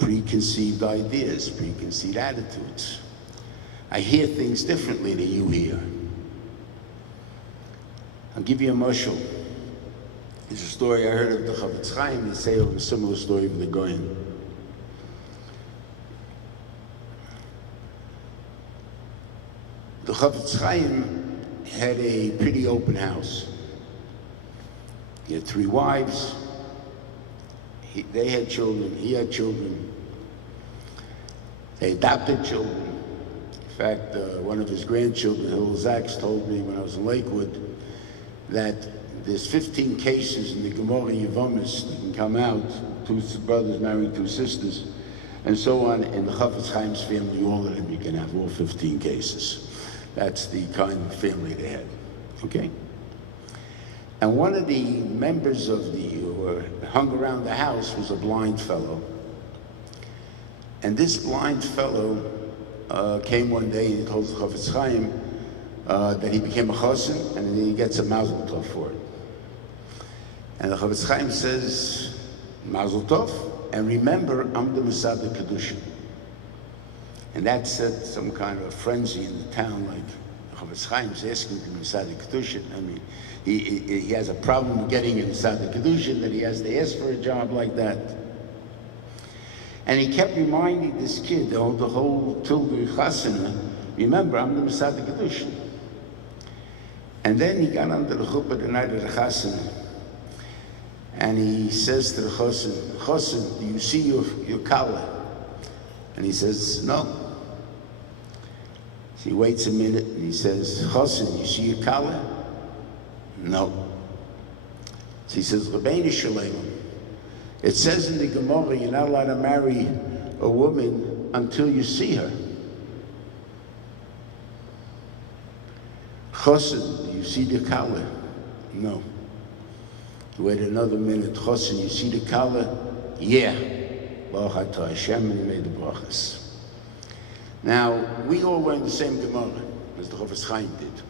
Preconceived ideas, preconceived attitudes. I hear things differently than you hear. I'll give you a mashal. It's a story I heard of the Chavetz Chaim. They say over a similar story of the Goyim. The Chavetz Chaim had a pretty open house. He had 3 wives. They had children. He had children. They adopted children. In fact, one of his grandchildren, Hillel Zaks, told me when I was in Lakewood that there's 15 cases in the Gemara Yevomis that can come out, 2 brothers marrying 2 sisters, and so on. In the Chavetz Chaim's family, all of them, you can have all 15 cases. That's the kind of family they had. Okay? And one of the members of who hung around the house was a blind fellow. And this blind fellow came one day and he told the Chavetz Chaim that he became a Chazzan and he gets a Mazel Tov for it. And the Chavetz Chaim says, Mazel Tov, and remember, I'm the Masada Kedusha. And that set some kind of a frenzy in the town, like Chavetz Chaim's asking to be Masada Kedusha. I mean, he has a problem getting in Masada Kedusha, that he has to ask for a job like that. And he kept reminding this kid, the whole Tildu Chasana, remember, I'm the Masada Kedusha. And then he got under the chuppah the night of the Chasana, and he says to the Chassan, do you see your kala? And he says, no. So he waits a minute and he says, Chassan, you see your kala? No. So he says, Rabbeinu Shalom, it says in the Gemara, you're not allowed to marry a woman until you see her. Chassan, do you see the color? No. You wait another minute. Chassan, you see the color? Yeah. Baruch atah Hashem, and he made the brachas. Now, we all learned the same Gemara as the Chofetz Chaim did.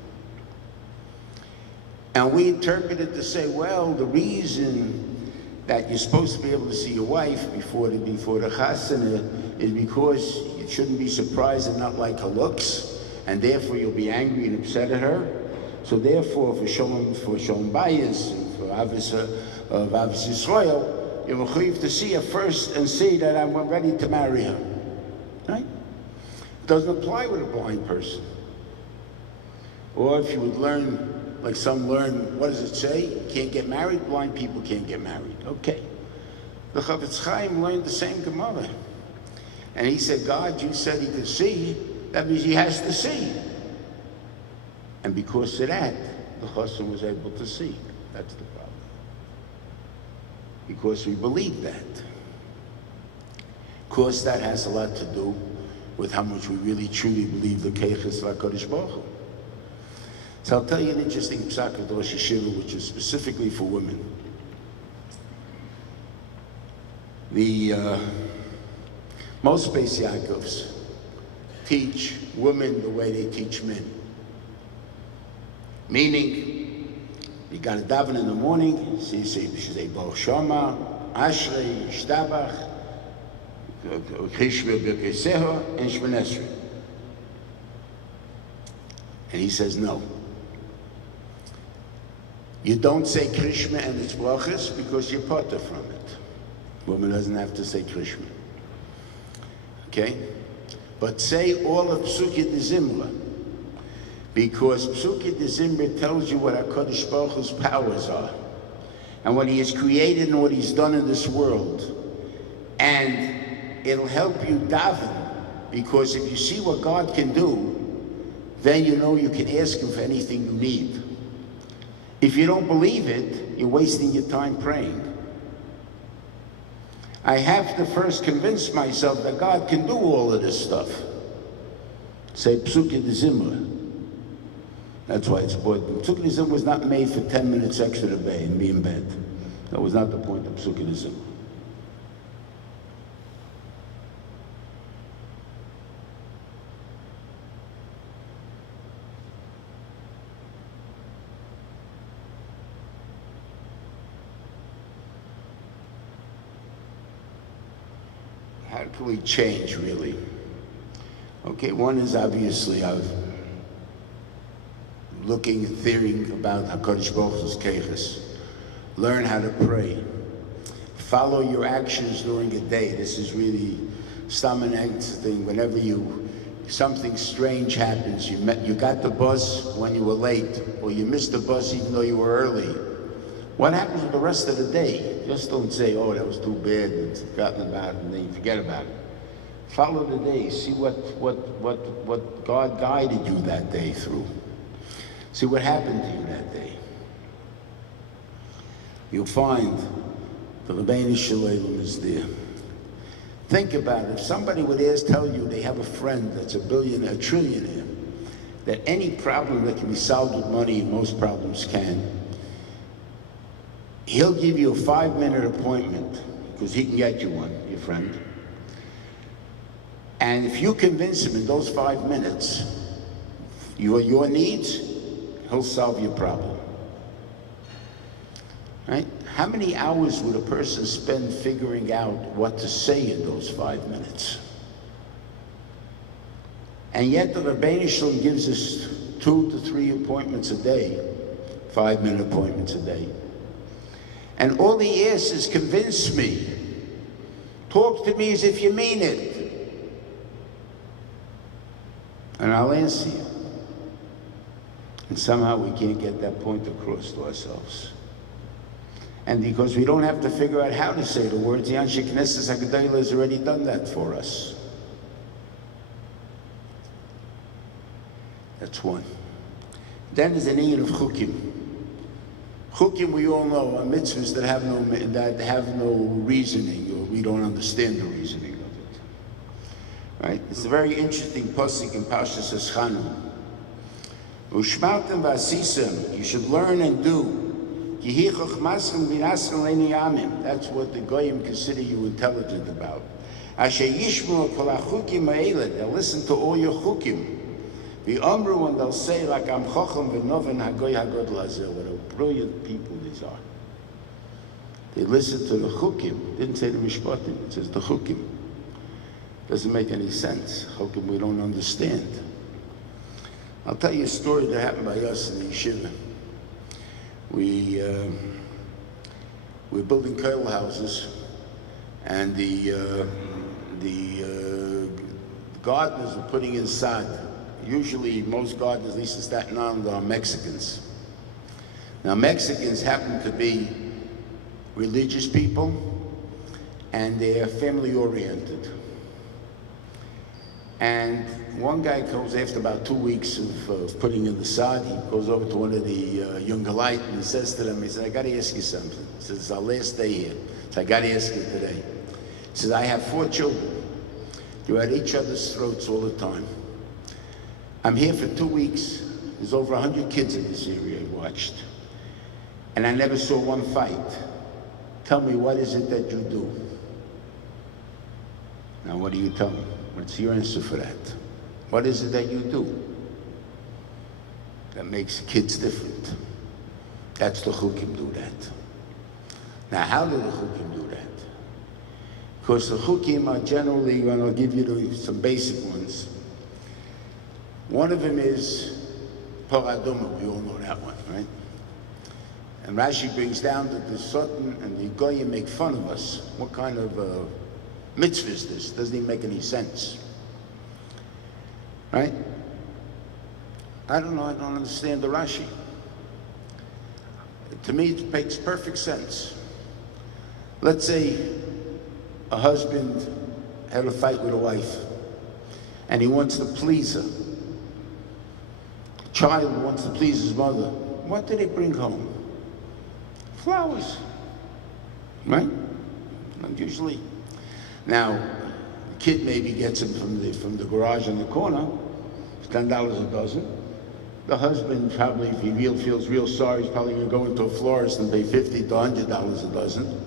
And we interpret it to say, well, the reason that you're supposed to be able to see your wife before the Chassana is because you shouldn't be surprised and not like her looks, and therefore you'll be angry and upset at her. So therefore, for Shalom Bayis, for Avos Yisrael, you're mechuyev to see her first and say that I'm ready to marry her. Right? It doesn't apply with a blind person. Or if you would learn, like some learn, what does it say? You can't get married, blind people can't get married. Okay. The Chofetz Chaim learned the same Gemara. And he said, God, you said he could see, that means he has to see. And because of that, the Chassan was able to see. That's the problem. Because we believe that. Of course, that has a lot to do with how much we really truly believe the Keiches HaKadosh Baruch Hu. So I'll tell you an interesting psak of the Rosh Hashiva, which is specifically for women. Most Beis Yaakovs teach women the way they teach men. Meaning, you got to daven in the morning, so you say Baruch Shama, Ashrei, Yishtabach, Krishma B'Keseho, and Shemon Esrei. And he says no. You don't say Krishma and its brachas because you're potter from it. Woman doesn't have to say Krishma. Okay? But say all of Psukei D'Zimra, because Psukei D'Zimra tells you what HaKadosh Baruch Hu's powers are, and what he has created and what he's done in this world. And it'll help you daven, because if you see what God can do, then you know you can ask him for anything you need. If you don't believe it, you're wasting your time praying. I have to first convince myself that God can do all of this stuff. Say Psukei D'Zimra. That's why it's important. Psukei D'Zimra was not made for 10 minutes extra to be in bed. That was not the point of Psukei D'Zimra. How can we change, really? Okay, one is obviously looking and theorying about HaKadosh Baruch Hu's keiches. Learn how to pray. Follow your actions during a day. This is really Stamanang thing. Whenever something strange happens, you got the bus when you were late, or you missed the bus even though you were early. What happens with the rest of the day? Just don't say, oh, that was too bad, and forgotten about it, and then you forget about it. Follow the day. See what God guided you that day through. See what happened to you that day. You'll find the Rabbi Shalom is there. Think about it. If somebody would tell you they have a friend that's a billionaire, a trillionaire, that any problem that can be solved with money, and most problems can, he'll give you a 5-minute appointment, because he can get you one, your friend. And if you convince him in those 5 minutes, your needs, he'll solve your problem. Right? How many hours would a person spend figuring out what to say in those 5 minutes? And yet the Rabbi Shalom gives us 2 to 3 appointments a day, 5-minute appointments a day. And all he asks is, convince me. Talk to me as if you mean it. And I'll answer you. And somehow we can't get that point across to ourselves. And because we don't have to figure out how to say the words, the Anshe Knesset HaGedolah has already done that for us. That's one. Then there's an Indian of Chukim. Chukim, we all know, are mitzvahs that have no reasoning, or we don't understand the reasoning of it. Right? It's a very interesting pasuk in Parshas Scherman. Ushmartem v'asisem, you should learn and do. That's what the Goyim consider you intelligent about. They'll listen to all your chukim. The Amru, and they'll say, like, I'm Chochem v'Noven Hagoy Hagod Lazer. What a brilliant people these are. They listen to the chukim. Didn't say the mishpatim, it says the chukim. Doesn't make any sense. Chukim we don't understand. I'll tell you a story that happened by us in the yeshiva. We're building kettle houses, and the gardeners are putting inside. Usually, most gardeners, at least in Staten Island, are Mexicans. Now, Mexicans happen to be religious people, and they're family-oriented. And one guy comes after about 2 weeks of putting in the sod. He goes over to one of the younger light and he says to them, he says, I got to ask you something. He says, it's our last day here. So I got to ask you today. He says, I have 4 children. They're at each other's throats all the time. I'm here for 2 weeks. There's over 100 kids in this area I watched. And I never saw one fight. Tell me, what is it that you do? Now, what do you tell me? What's your answer for that? What is it that you do that makes kids different? That's the chukim do that. Now, how do the chukim do that? Because the chukim are generally, and I'll give you some basic ones. One of them is paraduma. We all know that one, right? And Rashi brings down that the Sultan and the Goyim make fun of us. What kind of mitzvah is this? Doesn't even make any sense. Right? I don't know, I don't understand the Rashi. To me, it makes perfect sense. Let's say a husband had a fight with a wife, and he wants to please her. A child wants to please his mother. What do they bring home? Flowers. Right? Not usually. Now, the kid maybe gets them from the garage in the corner. It's $10 a dozen. The husband probably, if he feels real sorry, he's probably going to go into a florist and pay $50 to $100 a dozen.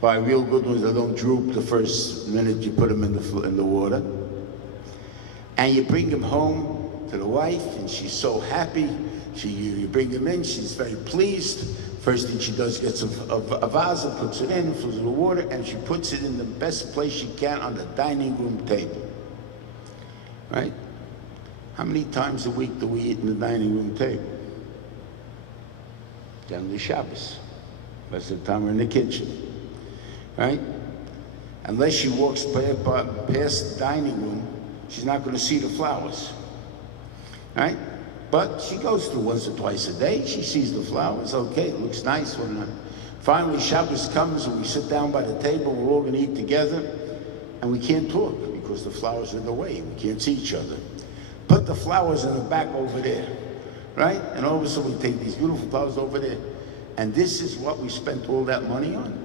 Buy real good ones that don't droop the first minute you put them in the water. And you bring them home to the wife, and she's so happy. You bring them in, she's very pleased. First thing she does, gets a vase, puts it in, fills it with water, and she puts it in the best place she can on the dining room table. Right? How many times a week do we eat in the dining room table? Generally Shabbos. Most of the time we're in the kitchen. Right? Unless she walks past the dining room, she's not going to see the flowers. Right? But she goes through once or twice a day. She sees the flowers. Okay, it looks nice. Finally, Shabbos comes and we sit down by the table. We're all going to eat together. And we can't talk because the flowers are in the way. We can't see each other. Put the flowers in the back over there. Right? And all of a sudden we take these beautiful flowers over there. And this is what we spent all that money on.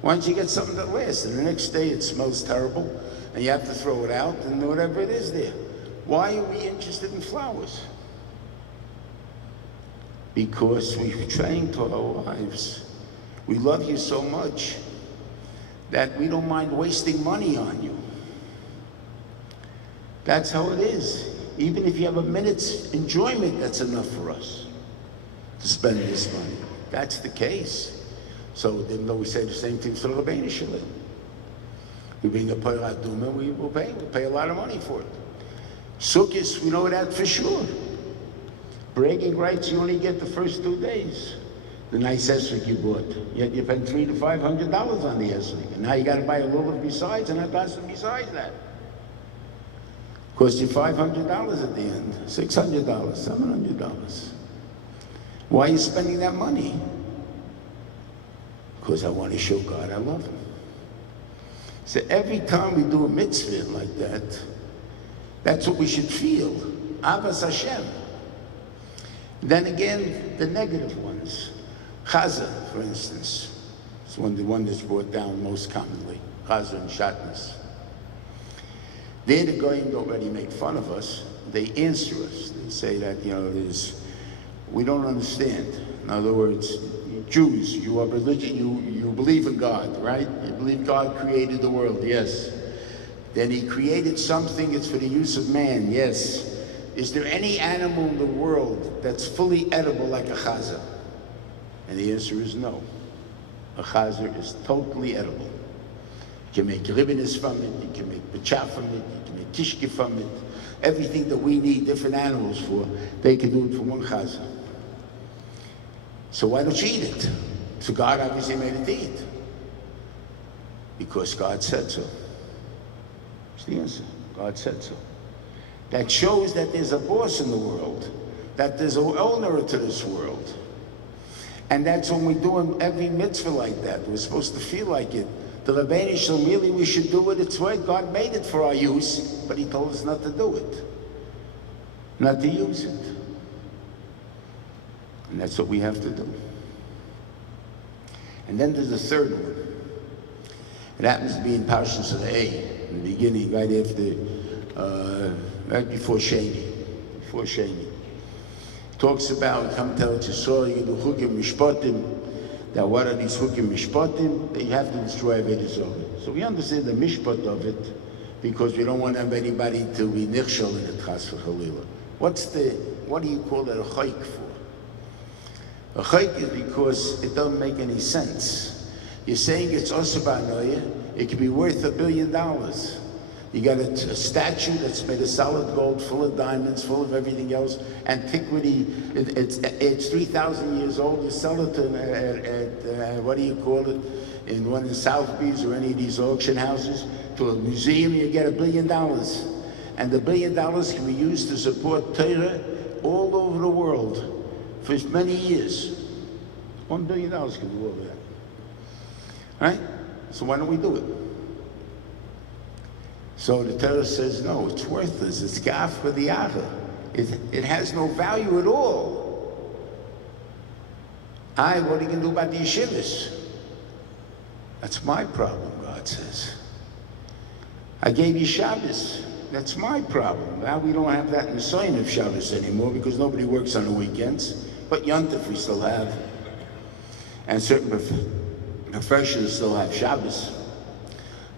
Why don't you get something that lasts? And the next day it smells terrible. And you have to throw it out and whatever it is there. Why are we interested in flowers? Because we're saying to our wives, we love you so much that we don't mind wasting money on you. That's how it is. Even if you have a minute's enjoyment, that's enough for us to spend this money. That's the case. So even though we say the same thing to the Rabbi Shalom, we bring a Parat Duma, we'll pay a lot of money for it. Sukkot, we know that for sure. Bragging rights, you only get the first 2 days. The nice esrog you bought. Yet you spent $300 to $500 on the esrog. And now you got to buy a little besides, and $1,000 besides that. Cost you $500 at the end. $600, $700. Why are you spending that money? Because I want to show God I love Him. So every time we do a mitzvah like that, that's what we should feel. Avas Hashem. Then again, the negative ones. Chazzan, for instance, is the one that's brought down most commonly. Chazzan, shatnez. They're the goyim that already make fun of us they answer us. They say that, we don't understand. In other words, Jews, you are religion, you believe in God, right? You believe God created the world, yes. Then he created something, it's for the use of man, yes. Is there any animal in the world that's fully edible like a chazzan? And the answer is no. A chazer is totally edible. You can make ribbons from it, you can make b'chaf from it, you can make kishke from it. Everything that we need different animals for, they can do it for one chazer. So why don't you eat it? So God obviously made it to eat. Because God said so. That's the answer. God said so. That shows that there's a boss in the world, that there's an owner to this world. And that's when we do every mitzvah like that. We're supposed to feel like it. The Rabbi Shalom, really we should do it. It's right. God made it for our use, but he told us not to do it. Not to use it. And that's what we have to do. And then there's a third one. It happens to be in Parshas Re'eh, in the beginning, right before Sheni. Before Sheni. Talks about, come tell Yisrael, you do chukim mishpatim. That what are these chukim mishpatim? That you have to destroy Avodah Zarah. So we understand the mishpat of it, because we don't want anybody to be nichshel in it, chas v'chalila. What do you call that a chayk for? A chayk is because it doesn't make any sense. You're saying it's osabanoya, it could be worth $1 billion. You got a statue that's made of solid gold, full of diamonds, full of everything else. Antiquity, it's 3,000 years old. You sell it at what do you call it? In one of the Sotheby's or any of these auction houses, to a museum, you get $1 billion. And the $1 billion can be used to support Torah all over the world for many years. $1 billion can do all that. Right? So why don't we do it? So the Torah says, no, it's worthless. It's gaf for the other. It has no value at all. What are you going to do about the yeshivas? That's my problem, God says. I gave you Shabbos. That's my problem. Now we don't have that in the sign of Shabbos anymore because nobody works on the weekends. But Yontif we still have. And certain professions still have Shabbos.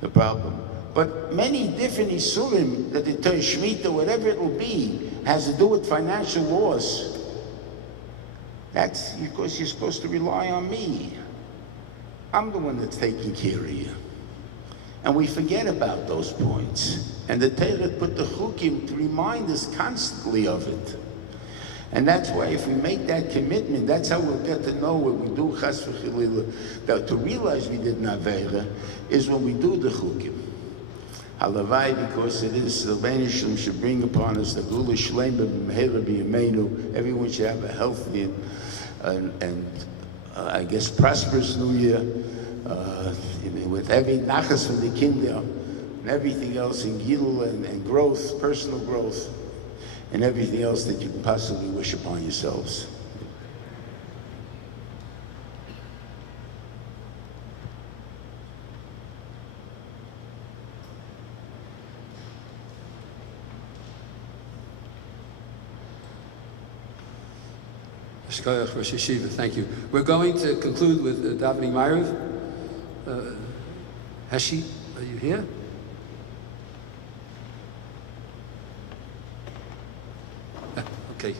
The problem. But many different isurim that the Torah Shemitah, whatever it will be, has to do with financial loss. That's because you're supposed to rely on me. I'm the one that's taking care of you. And we forget about those points. And the Torah put the chukim to remind us constantly of it. And that's why if we make that commitment, that's how we'll get to know what we do, chas v'chilila, that to realize we did Navera is when we do the chukim. Halavai, because it is, the Rebbeinu Shalom should bring upon us the Gula Shlema b'mehera b'yameinu. Everyone should have a healthy and I guess prosperous New Year, with every nachas from the kingdom and everything else in gilul and growth, personal growth, and everything else that you can possibly wish upon yourselves. Rosh Yeshiva, thank you. We're going to conclude with davening Ma'ariv. Heshi, are you here? Okay.